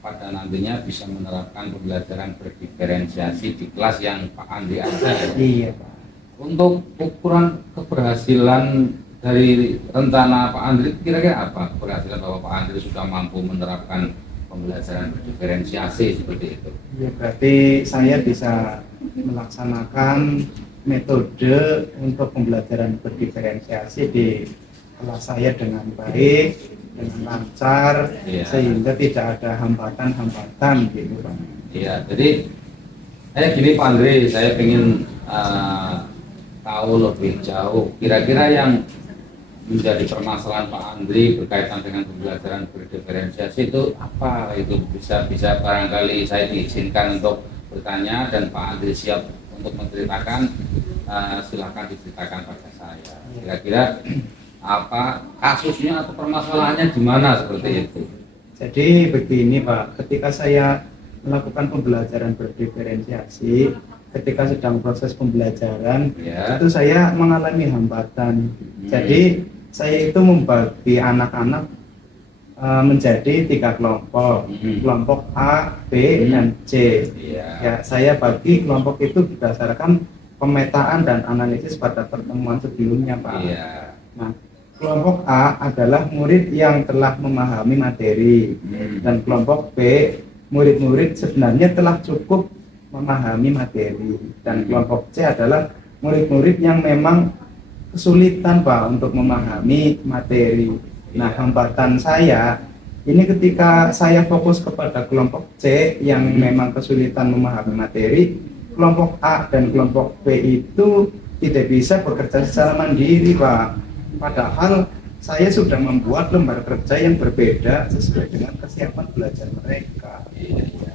pada nantinya bisa menerapkan pembelajaran berdiferensiasi di kelas yang Pak Andri ada. Iya Pak. Untuk ukuran keberhasilan dari rencana Pak Andri kira-kira apa? Keberhasilan bahwa Pak Andri sudah mampu menerapkan pembelajaran berdiferensiasi seperti itu. Ya, berarti saya bisa melaksanakan metode untuk pembelajaran berdiferensiasi di kelas saya dengan baik, dengan lancar, Iya. sehingga tidak ada hambatan-hambatan gitu Pak. Iya, jadi gini Pak Andri, saya ingin tahu lebih jauh kira-kira yang menjadi permasalahan Pak Andri berkaitan dengan pembelajaran berdiferensiasi itu apa? Itu bisa barangkali saya diizinkan untuk bertanya dan Pak Andri siap untuk menceritakan, silahkan diceritakan pada saya. Kira-kira apa kasusnya atau permasalahannya di mana seperti itu? Jadi begini Pak, ketika saya melakukan pembelajaran berdiferensiasi, ketika sedang proses pembelajaran, Ya. itu saya mengalami hambatan. Jadi saya itu membagi anak-anak menjadi 3 kelompok, kelompok A, B, dan C. Iya. Ya, saya bagi kelompok itu berdasarkan pemetaan dan analisis pada pertemuan sebelumnya, Pak. Iya. Nah, kelompok A adalah murid yang telah memahami materi, dan kelompok B murid-murid sebenarnya telah cukup memahami materi, dan kelompok C adalah murid-murid yang memang kesulitan Pak untuk memahami materi. Nah, hambatan saya Ini ketika saya fokus kepada kelompok C yang memang kesulitan memahami materi, kelompok A dan kelompok B itu tidak bisa bekerja secara mandiri, Pak. Padahal saya sudah membuat lembar kerja yang berbeda sesuai dengan kesiapan belajar mereka. Iya, iya.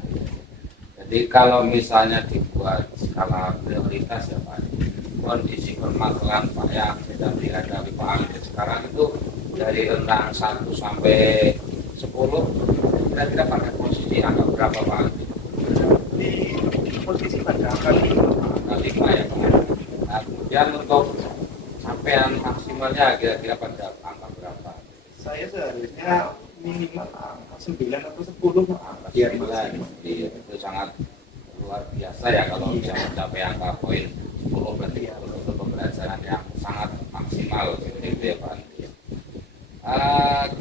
Jadi kalau misalnya dibuat skala prioritas ya Pak, kondisi permasalahan Pak yang sedang dihadapi Pak Andri sekarang itu dari rentang 1 sampai 10, kira-kira pada posisi angka berapa Pak Andri? Di posisi pada angka 5. Angka 5 ya Pak. Nah, kemudian untuk sampean maksimalnya kira-kira pada angka berapa? Saya seharusnya minimal angka 9 atau 10, Pak. Biar maksimal. Iya, itu sangat luar biasa ya kalau bisa mencapai angka poin 10, berarti untuk pembelajaran yang sangat maksimal gitu ya Pak Andri.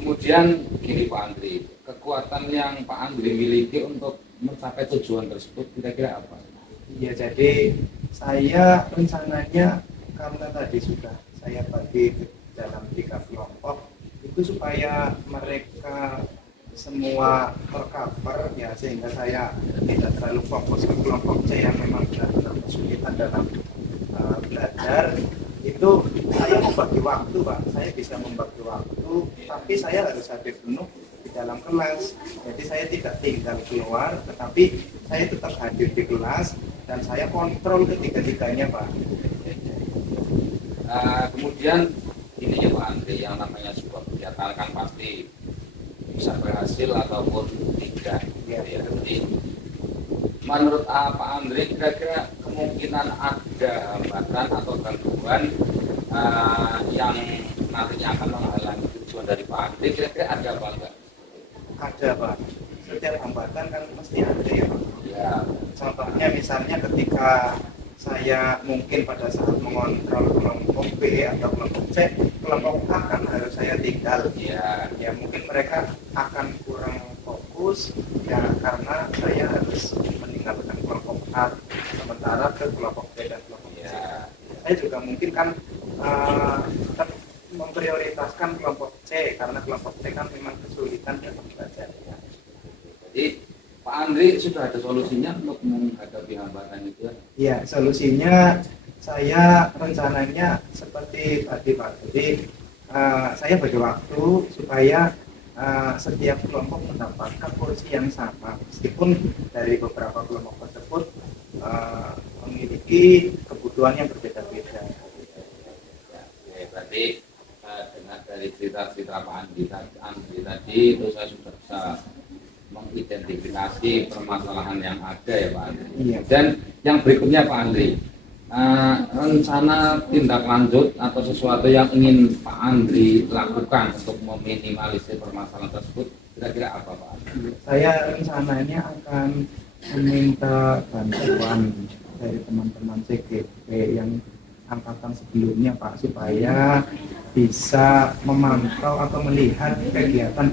Kemudian gini Pak Andri, kekuatan yang Pak Andri miliki untuk mencapai tujuan tersebut kira-kira apa? Iya, jadi saya rencananya karena tadi sudah saya bagi ke dalam 3 kelompok itu supaya mereka semua tercover ya, sehingga saya tidak terlalu fokus ke kelompok C yang memang benar-benar kesulitan dalam belajar. Itu saya membagi waktu, Pak. Saya bisa membagi waktu, tapi saya harus hadir penuh di dalam kelas. Jadi saya tidak tinggal keluar, tetapi saya tetap hadir di kelas dan saya kontrol ketiga-tiganya, Pak. Kemudian ini ya Pak Andri, yang namanya sebuah kegiatan kan pasti bisa berhasil ataupun tidak. Ya. Jadi menurut Pak Andri kira-kira kemungkinan ada hambatan atau gangguan yang nantinya akan menghalangi tujuan dari Pak Andri, kira-kira ada apa enggak? Ada, Pak. Setiap hambatan kan mesti ada ya, Pak. Ya, Contohnya misalnya ketika saya mungkin pada saat mengontrol kelompok B atau kelompok C, kelompok A kan harus saya tinggal. ya, Ya mungkin mereka akan kurang fokus ya karena saya harus meninggalkan kelompok A sementara ke kelompok B dan kelompok C. ya. Saya juga mungkin kan tetap memprioritaskan kelompok C karena kelompok C kan memang kesulitan dalam belajar. Jadi Pak Andri sudah ada solusinya untuk menghadapi hambatan itu? Ya, solusinya saya rencananya seperti tadi Pak. Jadi saya bagi waktu supaya setiap kelompok mendapatkan porsi yang sama, meskipun dari beberapa kelompok tersebut memiliki kebutuhan yang berbeda-beda. Ya, berarti dengan dari cerita-cerita Pak Andri tadi itu saya sudah bisa mengidentifikasi permasalahan yang ada ya Pak Andri. Iya. Dan yang berikutnya Pak Andri, rencana tindak lanjut atau sesuatu yang ingin Pak Andri lakukan untuk meminimalisir permasalahan tersebut, kira-kira apa Pak Andri? Saya rencananya akan meminta bantuan dari teman-teman CGP yang angkatan sebelumnya Pak, supaya bisa memantau atau melihat kegiatan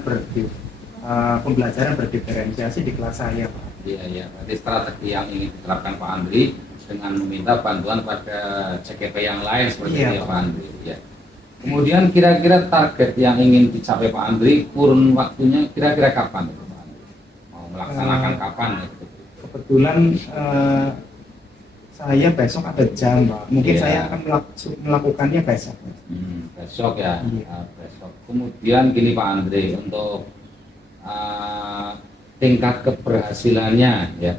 pembelajaran berdiferensiasi di kelas saya, Pak. Iya, iya. Berarti strategi yang ingin diterapkan Pak Andri dengan meminta bantuan pada CGP yang lain seperti Iya, itu ya Pak. Pak Andri. Ya. Kemudian kira-kira target yang ingin dicapai Pak Andri, kurun waktunya kira-kira kapan Pak Andri? Mau melaksanakan kapan? Kebetulan saya besok ada jam, Pak. Mungkin Iya. saya akan melakukannya besok. Besok ya. Iya. Besok. Kemudian gini Pak Andri, untuk tingkat keberhasilannya ya,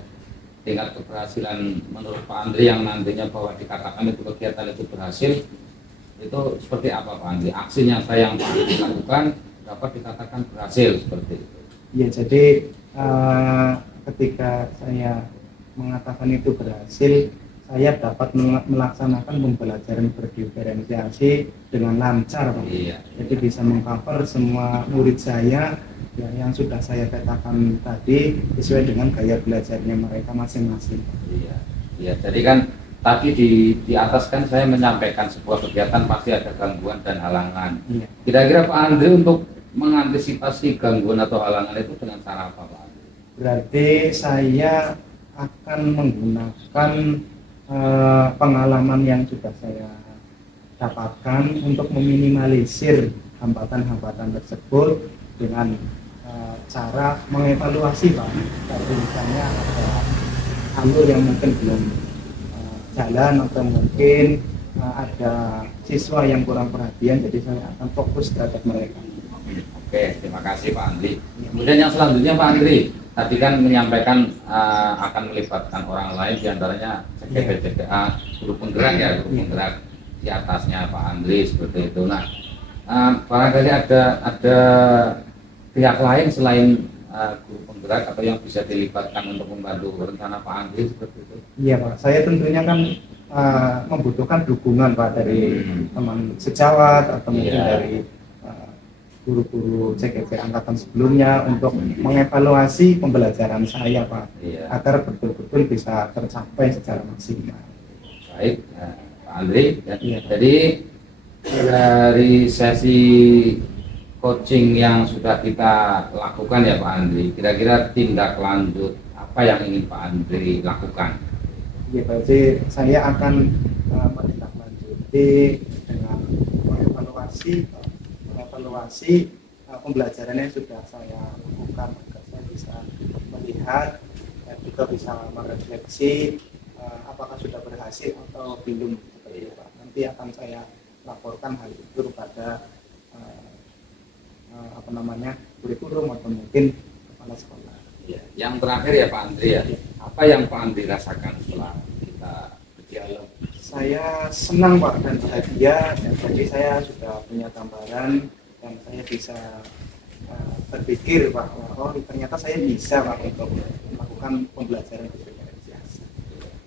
tingkat keberhasilan menurut Pak Andri yang nantinya bahwa dikatakan itu kegiatan itu berhasil, itu seperti apa Pak Andri? Aksi nyata yang Pak Andri lakukan dapat dikatakan berhasil seperti itu. Ya, jadi ketika saya mengatakan itu berhasil, saya dapat melaksanakan pembelajaran berdiferensiasi dengan lancar, Pak. Iya. Jadi bisa mengcover semua murid saya ya, yang sudah saya petakan tadi sesuai dengan gaya belajarnya mereka masing-masing. Iya. Iya. Jadi kan tadi di atas kan saya menyampaikan sebuah kegiatan pasti ada gangguan dan halangan. Iya. Kira-kira Pak Andri untuk mengantisipasi gangguan atau halangan itu dengan cara apa Pak Andri? Berarti saya akan menggunakan pengalaman yang sudah saya dapatkan untuk meminimalisir hambatan-hambatan tersebut dengan cara mengevaluasi Pak. Kalau misalnya ada alur yang mungkin belum jalan atau mungkin ada siswa yang kurang perhatian, jadi saya akan fokus terhadap mereka. Oke, terima kasih Pak Andri. Kemudian yang selanjutnya Pak Andri, tadi kan menyampaikan akan melibatkan orang lain, diantaranya CGP-CGA, guru penggerak ya, guru penggerak di atasnya Pak Andri seperti itu. Nah, barangkali ada pihak lain selain guru penggerak atau yang bisa dilibatkan untuk membantu rencana Pak Andri seperti itu? Iya Pak, saya tentunya kan membutuhkan dukungan Pak dari teman sejawat atau mungkin dari guru-guru CGP angkatan sebelumnya untuk mengevaluasi pembelajaran saya Pak, agar betul-betul bisa tercapai secara maksimal. Baik, Pak Andri. Jadi dari sesi coaching yang sudah kita lakukan ya Pak Andri, kira-kira tindak lanjut apa yang ingin Pak Andri lakukan? Ya Pak, jadi saya akan menindaklanjuti dengan mengevaluasi pembelajaran yang sudah saya lakukan agar saya bisa melihat dan juga bisa merefleksi apakah sudah berhasil atau belum. Nanti akan saya laporkan hal itu kepada kurikulum atau mungkin kepala sekolah. Ya. Yang terakhir ya Pak Andri ya, apa yang Pak Andri rasakan setelah kita berdialog? Saya senang Pak dan bahagia, dan jadi saya sudah punya gambaran dan saya bisa berpikir Pak, oh ternyata saya bisa Pak untuk melakukan pembelajaran diferensiasi.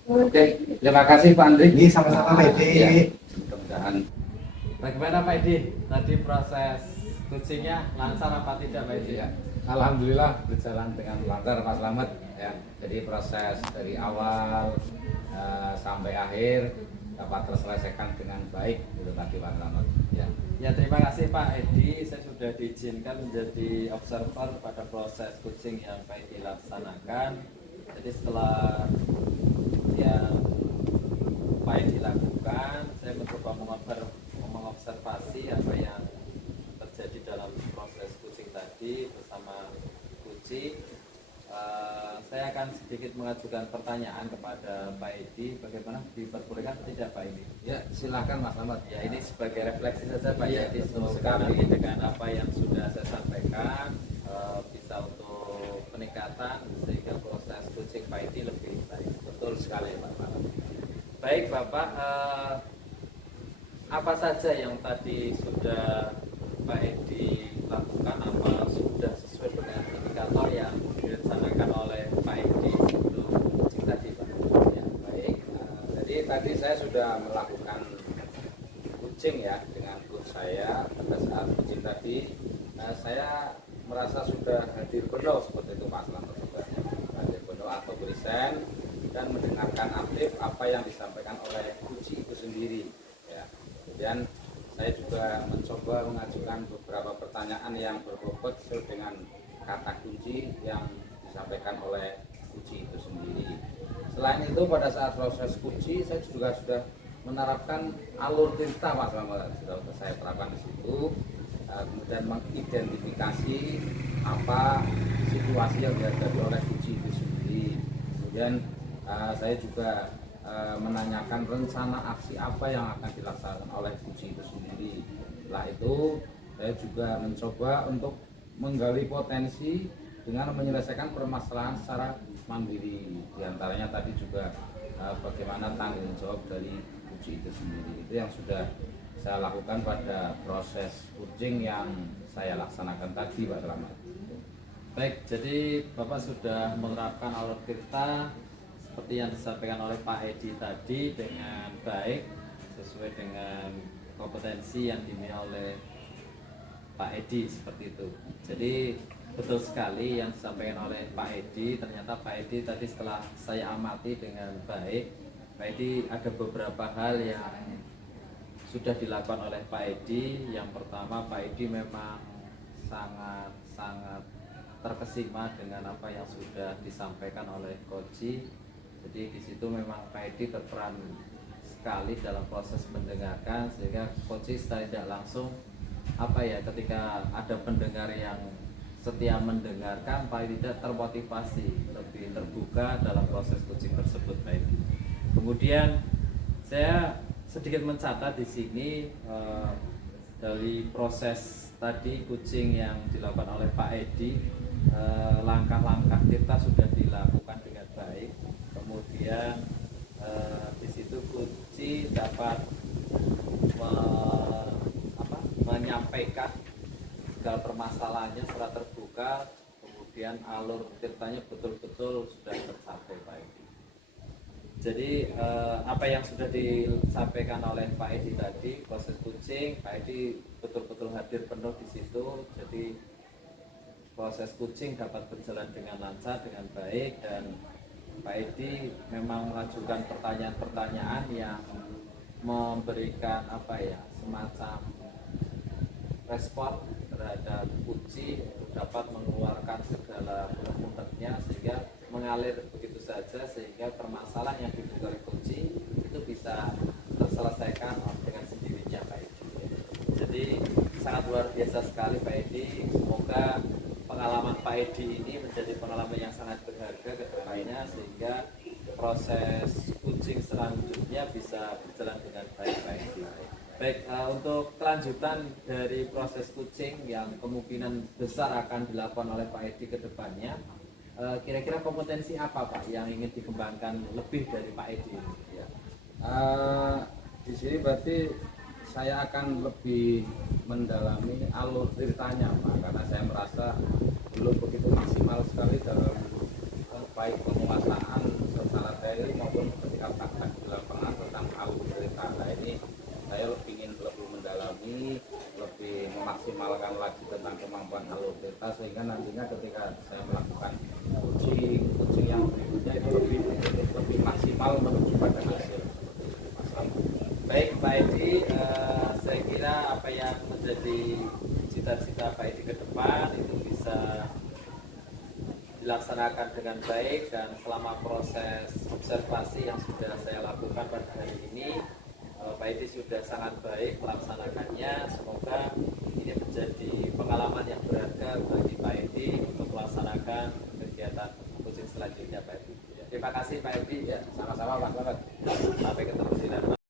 Oke, terima kasih Pak Andri. Ini sama-sama Pak Edi. Ya, mudah-mudahan. Bagaimana Pak Edi? Tadi proses coachingnya lancar apa tidak Pak Edi? Ya, alhamdulillah berjalan dengan lancar Pak Slamet. Ya, jadi proses dari awal sampai akhir dapat terselesaikan dengan baik itu tadi Pak Slamet. Ya. Ya, terima kasih Pak Edi. Saya sudah diizinkan menjadi observer pada proses coaching yang Pak Edi laksanakan. Jadi setelah yang Pak Edi lakukan, saya mencoba mengobservasi apa yang terjadi dalam proses coaching tadi bersama Kuci. Saya akan sedikit mengajukan pertanyaan kepada Pak Edi. Bagaimana, diperbolehkan atau tidak Pak Edi? Ya, silakan Mas Slamet. Ya, ini sebagai refleksi saja Pak Ya, Edi. betul Semoga sekali. nanti dengan apa yang sudah saya sampaikan bisa untuk peningkatan sehingga proses coaching Pak Edi lebih baik. Betul sekali Pak Slamet. Baik Bapak, apa saja yang tadi sudah Pak Edi lakukan, apa sudah sesuai dengan indikator yang direncanakan oleh Pak Edi sebelum coaching tadi Pak? Ya, baik. Jadi tadi saya sudah melakukan coaching ya dengan coach saya. Pada saat coaching tadi saya merasa sudah hadir penuh seperti itu Pak Slamet, sudah hadir penuh atau present dan mendengarkan aktif apa yang disampaikan oleh Kuci itu sendiri ya. Kemudian saya juga mencoba mengajukan beberapa pertanyaan yang berbobot sesuai dengan kata kunci yang disampaikan oleh Kuci itu sendiri. Selain itu pada saat proses Kuci saya juga sudah menerapkan alur cerita Pak Slamet, sudah saya terapkan di situ. Kemudian mengidentifikasi apa situasi yang dihadapi oleh Kuci itu sendiri. Kemudian saya juga menanyakan rencana aksi apa yang akan dilaksanakan oleh Kuci itu sendiri. Setelah itu saya juga mencoba untuk menggali potensi dengan menyelesaikan permasalahan secara mandiri. Di antaranya tadi juga bagaimana tanggung jawab dari Kuci itu sendiri. Itu yang sudah saya lakukan pada proses coaching yang saya laksanakan tadi Pak Slamet. Baik, jadi Bapak sudah menerapkan alur cerita seperti yang disampaikan oleh Pak Edi tadi dengan baik sesuai dengan kompetensi yang dimiliki oleh Pak Edi seperti itu. Jadi betul sekali yang disampaikan oleh Pak Edi. Ternyata Pak Edi tadi setelah saya amati dengan baik, Pak Edi ada beberapa hal yang sudah dilakukan oleh Pak Edi. Yang pertama, Pak Edi memang sangat terkesima dengan apa yang sudah disampaikan oleh Koji. Jadi di situ memang Pak Edi berperan sekali dalam proses mendengarkan, sehingga Koji secara tidak langsung ketika ada pendengar yang setia mendengarkan, paling tidak termotivasi, lebih terbuka dalam proses coaching tersebut Pak Edi. Kemudian saya sedikit mencatat di sini dari proses tadi coaching yang dilakukan oleh Pak Edi, langkah-langkah kita sudah dilakukan dengan baik. Kemudian di situ kunci dapat menyampaikan segala permasalahannya secara terbuka, kemudian alur ceritanya betul-betul sudah tercapai Pak Edi. Jadi apa yang sudah disampaikan oleh Pak Edi tadi, proses coaching, Pak Edi betul-betul hadir penuh di situ. Jadi proses coaching dapat berjalan dengan lancar, dengan baik, dan Pak Edi memang mengajukan pertanyaan-pertanyaan yang memberikan semacam respon terhadap kunci untuk dapat mengeluarkan segala unek-uneknya sehingga mengalir begitu saja, sehingga permasalahan yang dibutuhkan oleh kunci itu bisa terselesaikan dengan sendirinya Pak Edi. Jadi sangat luar biasa sekali Pak Edi. Semoga pengalaman Pak Edi ini menjadi pengalaman yang sangat berharga ke depannya, sehingga proses coaching selanjutnya bisa berjalan dengan baik Pak Edi. Baik, untuk kelanjutan dari proses coaching yang kemungkinan besar akan dilakukan oleh Pak Edi ke depannya, kira-kira kompetensi apa Pak yang ingin dikembangkan lebih dari Pak Edi ini? Ya. Di sini berarti saya akan lebih mendalami alur ceritanya Pak, karena saya merasa belum begitu maksimal sekali dalam baik penguasaan secara teori maupun ketika praktek di lapangan tentang alur cerita. Nah ini saya ingin lebih mendalami, lebih memaksimalkan lagi tentang kemampuan alur cerita, sehingga nantinya ketika saya melakukan coaching yang berikutnya itu lebih maksimal menuju pada hasil. Baik Pak Edi, saya kira apa yang menjadi cita-cita Pak Edi ke depan itu bisa dilaksanakan dengan baik, dan selama proses observasi yang sudah saya lakukan pada hari ini, Pak Edi sudah sangat baik melaksanakannya. Semoga ini menjadi pengalaman yang berharga bagi Pak Edi untuk melaksanakan kegiatan coaching selanjutnya Pak Edi. Terima kasih Pak Edi. Ya, sama-sama Pak Selamat. Sampai ketemu di lain waktu.